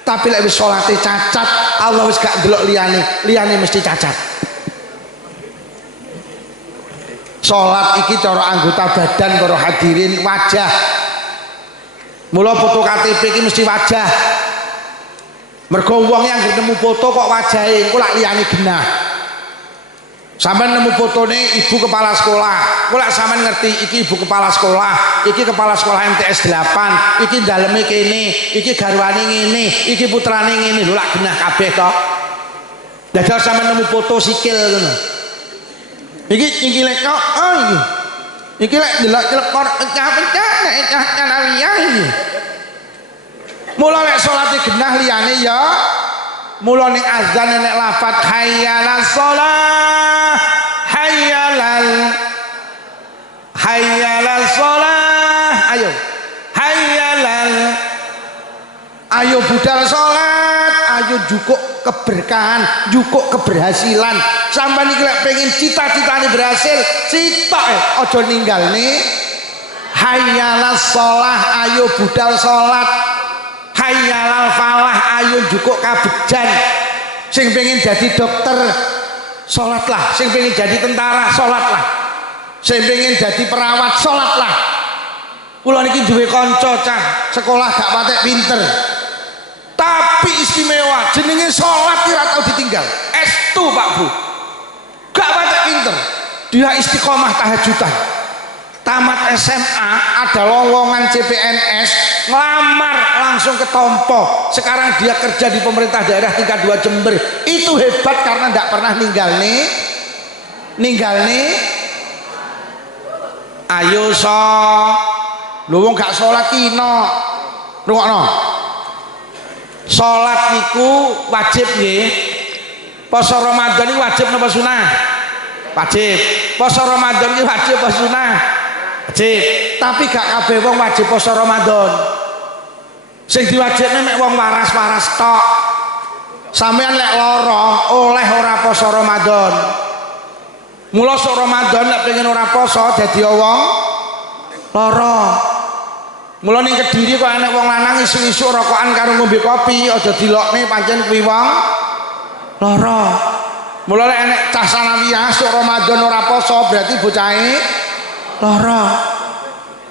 Tapi lek wis salate cacat, Allah wis gak ndelok liyane mesti cacat. Salat iki cara anggota badan para hadirin wajah. Mula foto KTP iki mesti wajah. Mergo wong yang nemu foto kok wajahe engko lak liyane genah. Sampeyan nemu fotone ibu kepala sekolah, kok lak sampeyan ngerti iki ibu kepala sekolah, iki kepala sekolah MTS 8, iki daleme kene, iki garwane ngene, iki putrane ngene, lho lak genah kabeh to. Dadal sampe nemu foto sikil ngono. Iki lek kok iki lek delok telepon pecah-pecah nek Canawiyah iki. Mula lek salate genah liyane ya mula ning azan nek lafat hayyalas shalah hayyalas shalah ayo ayo budal salat ayo jukuk keberkahan jukuk keberhasilan sampeyan iki lek pengen cita-citane berhasil sitok aja ninggalne hayyalas shalah ayo budal salat hayyalal falah ayo jukuk kabejan sing pengen jadi dokter salatlah sing pengen jadi tentara salatlah sing pengen jadi perawat salatlah kula niki duwe kanca cah sekolah gak patek pinter tapi istimewa jenenge salat ora tau ditinggal estu Pak Bu gak patek pinter dia istiqomah tahajudan tamat SMA ada lowongan CPNS ngelamar langsung ketompo sekarang dia kerja di pemerintah daerah tingkat 2 Jember itu hebat karena tidak pernah ninggal nih ayo lu wong gak sholat kino rungokno sholat niku wajib nggih poso Ramadan ini wajib napa sunah wajib poso Ramadan ini wajib apa sunah wajib tapi gak kabeh wong wajib poso Ramadan sing diwajibne mek wong waras-waras tok sampeyan lek lara oleh ora poso Ramadan mula sok Ramadan lek pengen ora poso dadi wong lara mula ning Kediri kok enek wong lanang isu-isu rokokan karo ngombe kopi aja dilokne pancen kuwi wong lara mula lek enek cah Sanawiyah sok Ramadan ora poso berarti bocahe lara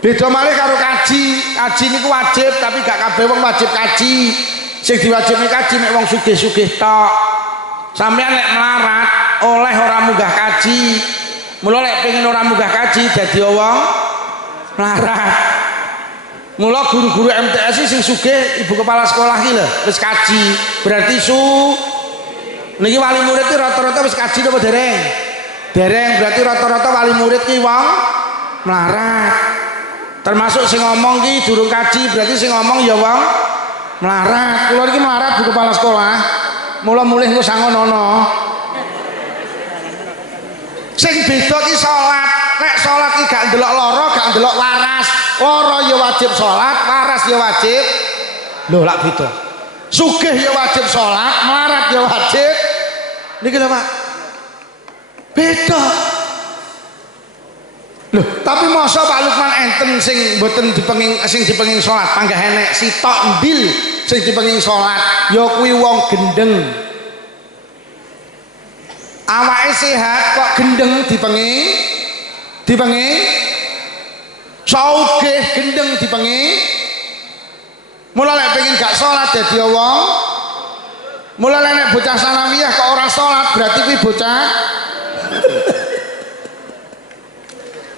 beda malih karo kaji niku wajib tapi gak kabeh wong wajib kaji sing diwajibne kaji mek wong sugih-sugih tok sampeyan lek melarat oleh ora munggah kaji mula lek pengen ora munggah kaji dadi wong melarat mula guru-guru MTS sing sugih ibu kepala sekolah iki lho wis kaji berarti niki wali murid iki rata-rata wis kaji apa dereng berarti rata-rata wali murid ki wong melarat termasuk sing ngomong ki durung kaji berarti sing ngomong ya wong melarat kula iki melarat bu kepala sekolah mula mulih ku sangono sing beda ki salat nek salat ki gak ndelok lara gak ndelok waras lara ya wajib salat waras ya wajib lho lak beda sugih ya wajib salat melarat ya wajib niki lho Pak beda loh tapi masa Pak Lukman enten sing mboten dipenging salat panggah enek sitok ndil sing dipenging salat ya kuwi wong gendeng awake sehat kok gendeng dipenging saugih gendeng dipenging mula lek pengen gak salat dadi wong mula nek bocah Sanawiyah kok ora salat berarti kuwi bocah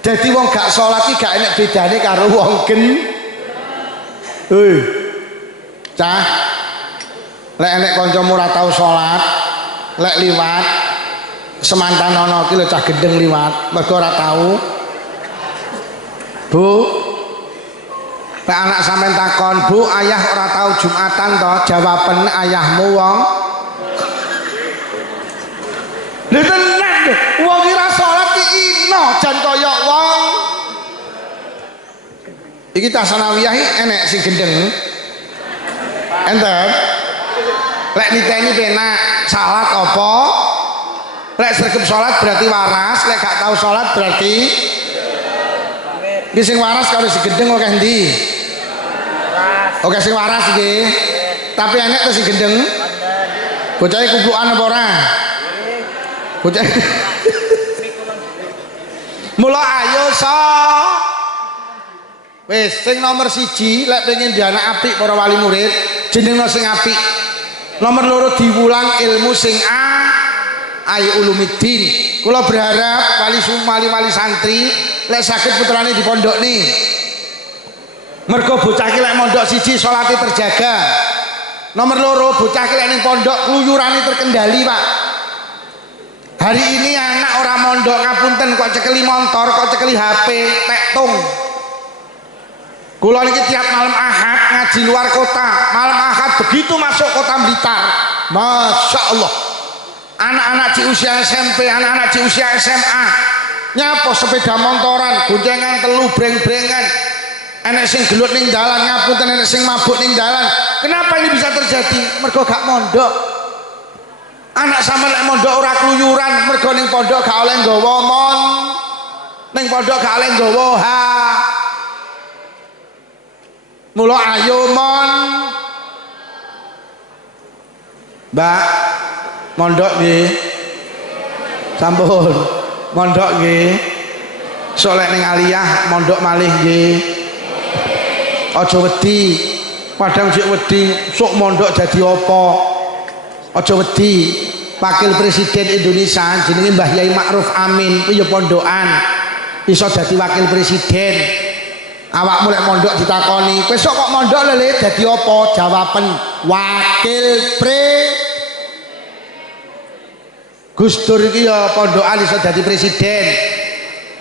jadi wong gak sholat iki gak enek bedane karo wong hei cah lek enek kancamu ora tau sholat lek liwat semantan ana iki lho cah gendeng liwat mergo ora tau Bu lek anak sampean takon Bu ayah ora tau Jumatan to jawaben ayahmu wong lha tenan wong ora sholat ki ino jan kaya wong iki tas Sanawiyah enek sing gendeng enten lek niteni penak salat apa lek sregep salat berarti waras lek gak tau salat berarti iki sing waras karo sing gendeng oke endi oke sing waras iki tapi enek to sing gendeng bocahe kubukan apa ora bocah mula ayo wis sing nomor 1 lek pengen di anak apik para wali murid jenengno sing apik nomor 2 diwulang ilmu sing ayo ulumiddin kula berharap wali santri lek saged putrane di pondok nih mergo bocah ki lek mondok 1 salate terjaga nomor 2 bocah ki lek ning pondok kluyurane terkendali Pak Hari ini anak orang mondok ngapunten kok cekeli motor, kok cekeli HP, tektung. Kula niki tiap malam Ahad ngaji luar kota. Malam Ahad begitu masuk kota Blitar, Masya Allah. Anak-anak di usia SMP, anak-anak di usia SMA, nyapo sepeda motoran, goncengan telu, breng-brengan. Enek sing gelut ning dalan, ngapunten enek sing mabuk ning dalan. Kenapa ini bisa terjadi? Mergo gak mondok. Anak sama nek mondok ora kluyuran, mergo ning pondok gak oleh nggawa mon, ning pondok gak oleh nggawa ha. Mula ayo mon, Mbak, mondok nggih, sampun, mondok nggih, solek ning aliyah, mondok malih nggih, aja wedi, padahal sik wedi, sok mondok jadi apa? Aja wedi. Wakil Presiden Indonesia jenenge Mbah Yai Ma'ruf Amin kuwi ya pondokan iso dadi wakil presiden. Awakmu lek mondok ditakoni, "Kowe sok kok mondok lho, dadi apa?" Jawaben, "Wakil Gus Dur iki ya pondokan iso dadi presiden."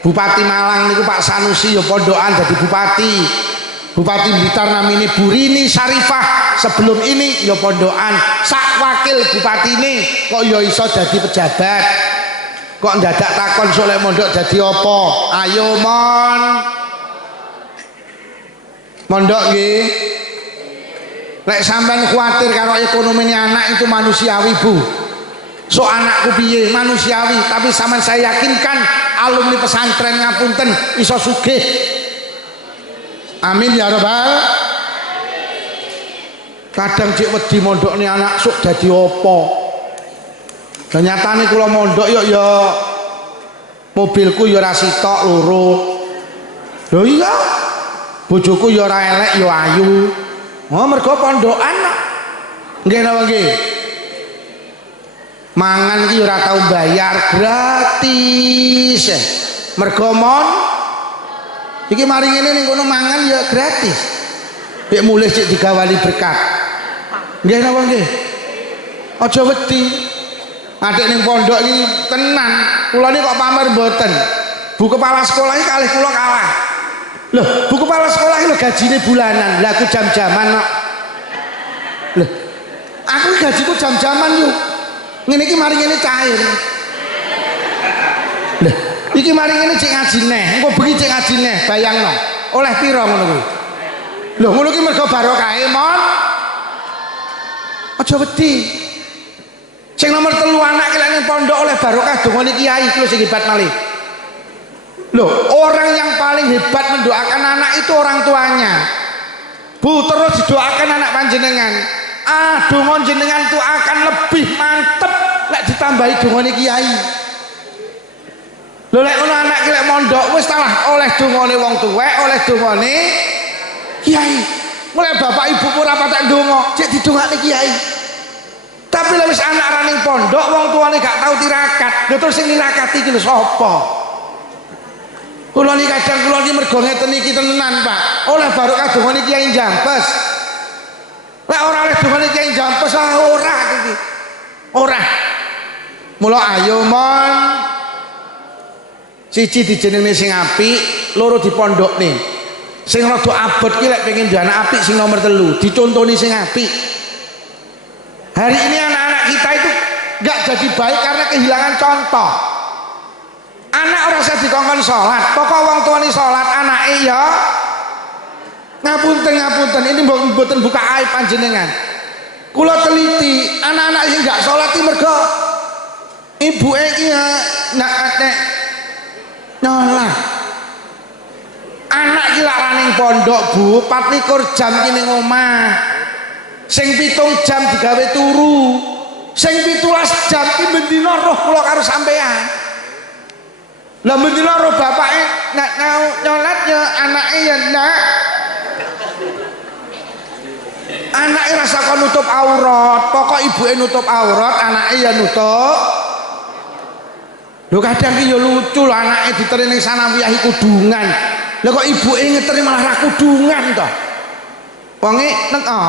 Bupati Malang niku Pak Sanusi ya pondokan dadi bupati. Bupati Blitar namine Bu Rini Syarifah sebelum ini ya pondokan. Sak wakil bupati ini kok ya iso jadi pejabat. Kok ndadak takon soleh mondok jadi apa? Ayo mon, mondok nggih. Lek sampean khawatir karo ekonomi anak itu manusiawi Bu. So anakku piye manusiawi, tapi sampean saya yakinkan alumni pesantren ngapunten iso sugih. Amin ya rabbal. Kadang cek wedi mondok nih anak sok dadi apa. Ternyata nih kula mondok ya mobilku ya ora sitok loro. Lho iya. Bojoku ya ora elek ya ayu. Oh mergo pondokan kok. Nggih napa nggih? Mangan iki ora tau bayar, gratis. Mergo iki mari ngene ning kono mangan ya gratis. Nek mulih cek digawali berkat. Nggih napa nggih? Aja wedi. Adik ning pondok iki tenan. Kula niki kok pamer mboten. Bu kepala sekolah iki kalih kula kalah. Loh, bu kepala sekolah iki lho gajine bulanan. Lah aku jam-jaman kok. Loh. Aku gajiku jam-jaman yo. Ngene iki mari ngene cair. Loh. Iki mari ngene cek ngaji neh, engko bengi cek ngaji neh, bayangno. Oleh pira ngono kuwi? Lho ngono ki mergo barokah mon. Aja wedi. Sing nomor 3 anak ki lek ning pondok oleh barokah dongane kiai kuwi sing hebat malih. Loh, orang yang paling hebat mendoakan anak itu orang tuanya. Bu, terus didoakan anak panjenengan. Donga jenengan itu akan lebih mantep lek ditambahi dongane kiai. Lho lek ngono anak ki lek mondok wis talah oleh dongane wong tuwek, oleh dongane kiai. Mulai bapak ibu ora patek ndonga, cek didongakne kiai. Tapi lek wis anak ra ning pondok wong tuane gak tau tirakat. Lha terus sing nirakati iki lho sapa? Kula niki kadang kula niki mergo ngeten iki tenan, Pak. Oleh barokah dongane kiai Jampes. Lek ora oleh dongane kiai Jampes ora iki. Ora. Mula ayo mon. Siji dijenengne sing apik, loro dipondokne. Sing rada abot ki lek pengen duwe anak apik sing nomor 3, dicontoni sing apik. Hari ini anak-anak kita itu gak jadi baik karena kehilangan contoh. Anak ora usah dikongkon salat, pokok wong tuane salat anake ya ngapunten ini mboten buka aib panjenengan. Kula teliti, anak-anak sing gak salat iki mergo ibuke iki nak nyolah. Anak ki lak ning pondok Bu, 24 jam ki ning omah. Sing 7 jam digawe turu. Sing 17 jam ki bendina roh kula karo sampean. Lah bendina roh bapake nek nyolat ya anake ya ndak. Anake rasa kon nutup aurat, pokok ibuke nutup aurat, anake ya nutup. Lho kadang ki ya lucu lho anake diteri ning sanawiyah kudungan. Lah kok ibuke ngeteri malah ra kudungan to. Wonge teko.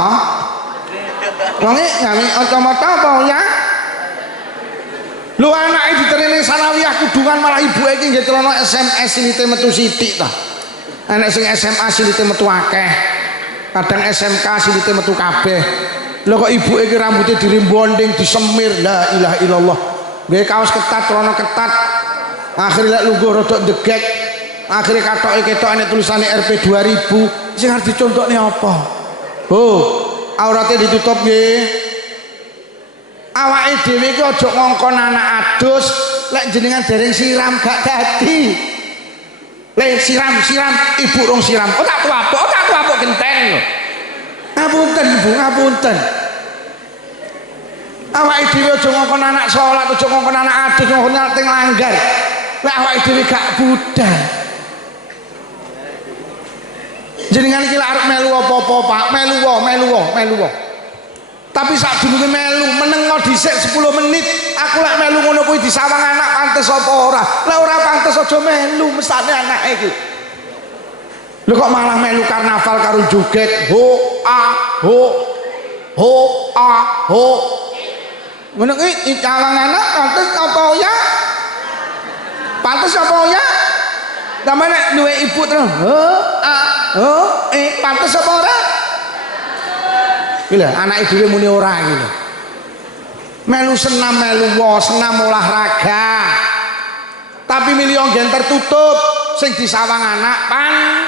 Wonge ngami kacamata apa ya? Lho anake diterene sanawiyah kudungan malah ibuke iki nggih celana SMS silite metu sithik ta. Anak sing SMA silite metu akeh. Kadang SMK silite metu kabeh. Lho kok ibuke iki rambutnya dirimbonding, disemir. La ilaha illallah. Nggih kaos ketat, celana ketat. Akhire lek lungguh rodok degek. Akhire katoke ketok ana tulisane RP 2000. Sing arep dicontokne apa? Oh, aurate ditutup nggih. Awake dhewe iki aja ngongkon anak adus lek jenengan dereng siram gak dadi. Lek siram ibu rong siram. Oh tak tuapuk genteng lho. Ngapunten Ibu, ngapunten. Awake dhewe aja ngongkon anak salat, aja ngongkon anak adus, ngongkon anak teng langgar. Lek awake dhewe gak budal. Jenengan iki lek arep melu apa-apa, Pak, melu. Tapi sak durunge melu menengo dhisik 10 menit aku lek melu ngono kuwi disawang anak pantes apa ora. Lek ora pantes aja melu mestane anake iki. Lho kok malah melu karnaval karo joget ho a ho ngono kuwi disawang anak pantes apa ya? Pantes apa ya? Sampeyan duwe ibu terus pantes apa ora? Gila, anak dhewe muni ora iki lho. Melu senam olahraga. Tapi milih nggen tertutup sing disawang anak pan.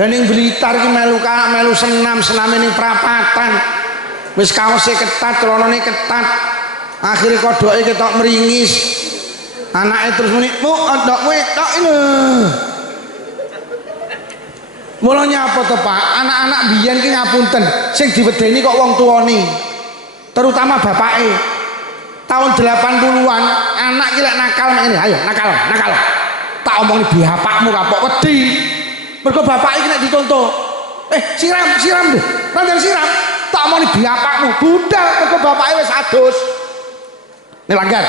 Lah ning Blitar iki melu sename ning prapatan. Wis kaose ketat, celanane ketat. Akhire kodoke ketok meringis. Anake terus muni, "Mu, ndok kowe tok ini." Mulanya apa to Pak? Anak-anak biyen ki ngapunten, sing diwedeni kok wong tuane. Terutama bapake. Tahun 80-an anak ki lek nakal ngene, ayo nakal. Tak omongni bapakmu kapok wedi. Mergo bapake ki nek dicontoh, siram deh. Nang siram, tak omongni bapakmu budal mergo bapake wis adus. Ini langgar.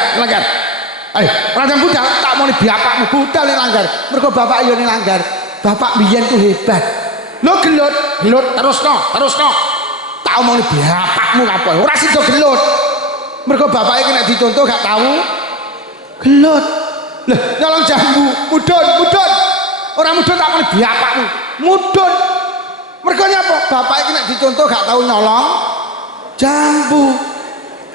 Ayo, nang budal tak omongni bapakmu budal ning langgar. Mergo bapake yo ning langgar. Bapak biyen ku hebat. Lo gelut terus no. Tak omongni bapakmu apa? Ora sida gelut. Mergo bapake nek dicontoh gak tahu gelut. Lah, nyolong jambu, mudun. Ora mudun tak omongni bapakmu. Mudun. Mergo nyapa? Bapake nek dicontoh gak tahu nyolong jambu.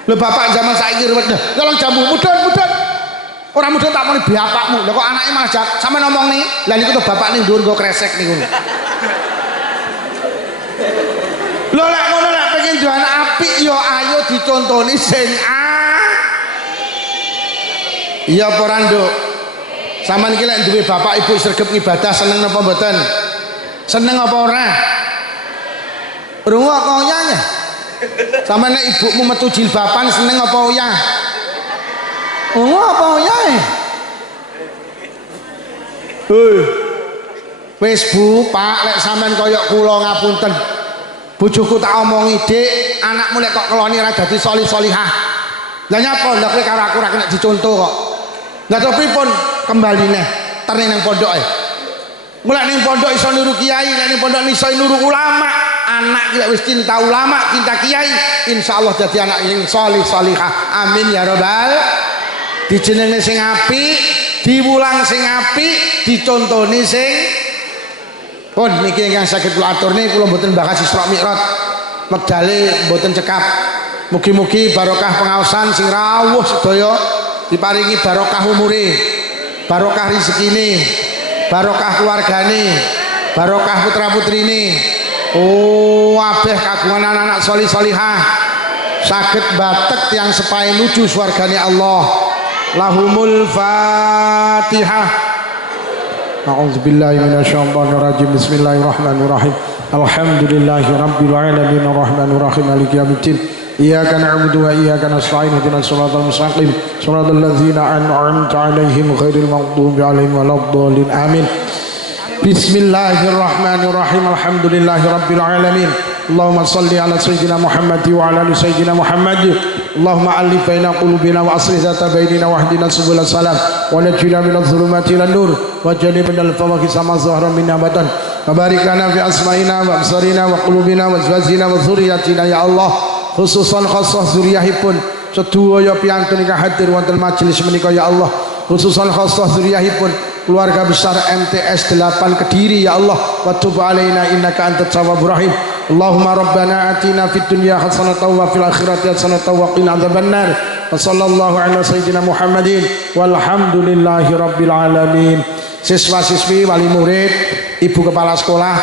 Lho bapak zaman saiki ruwet. Nyolong jambu, mudun. Orang muda tak mau nih bapakmu, lho kok anaknya malah sama ngomong nih, lah niku tuh bapak nih dhuwur nggo kresek niku. Lho lek ngono lek pengen duwe anak apik ya ayo dicontoni sing Iya apa ora Nduk? Sampeyan iki lek duwe bapak ibu sregep ibadah seneng napa mboten? Seneng apa ora? Rungu kok oyah. Sampeyan nek ibumu metu jilbaban seneng apa oyah? Apa ya? Wis Bu, Pak, lek sampean koyok kula ngapunten. Bojoku tak omongi, Dik, anakmu lek kok keloni ora dadi solih-solihah. Lah nyapa lek kowe karo aku ora kena dicontoh kok. Lah to pripun kembaline terne nang pondoke. Mulai ning pondok iso niru kiai, nek ning pondok iso niru ulama. Anak ki wis cinta ulama, cinta kiai, insyaallah dadi anak yang solih-solihah. Amin ya rabbal dijenenge sing apik, diwulang sing apik, dicontoni sing pun niki ingkang saged kula aturne kula mboten bahas Isra Mi'raj. Medale mboten cekap. Mugi-mugi barokah pengaosan sing rawuh sedaya diparingi barokah umure, barokah rezekine, barokah keluargane, barokah putra-putrine. Oh, abeh kagungan anak-anak solih-solihah saged batek yang sepae nuju swargane Allah. Lahumul Fatihah. A'udzubillahi minasyaitonir rajim. Bismillahirrahmanirrahim. Alhamdulillahi rabbil alamin arrahmanir rahim maliki yaumiddin. Iyyaka na'budu wa iyyaka nasta'in ihdinas siratal mustaqim siratal ladzina an'amta 'alaihim ghairil maghdubi 'alaihim waladdallin. Amin. Bismillahirrahmanirrahim. Alhamdulillahi rabbil alamin. Allahumma salli ala sayyidina Muhammad wa ala ali sayyidina Muhammad. Allahumma alif baina qulubina wa aslih zata bainina wa hdina subul salam wa najjina minadh dhulumati ilan nur wa jannibna al-fawahisha ma zahara minna badan wa barik lana fi asma'ina wa absarina wa qulubina wa azwajina wa dhurriyyatina ya Allah, khususan khassah zuriyahipun sedaya piantun ingkang hadir wonten majelis menika ya Allah, khususan khassah dzurriyyahipun keluarga besar MTS 8 Kediri ya Allah, wa tub alaina innaka antat tawwabur rahim. Allahumma rabbana atina fid dunya hasanatan wa fil akhirati hasanatan wa qina adzabannar. Wa sallallahu ala sayyidina Muhammadin walhamdulillahi rabbil alamin. Siswa-siswi, wali murid, ibu kepala sekolah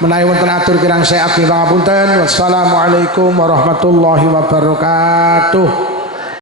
menawi wonten atur kirang saya abdi pangapunten. Wassalamualaikum warahmatullahi wabarakatuh.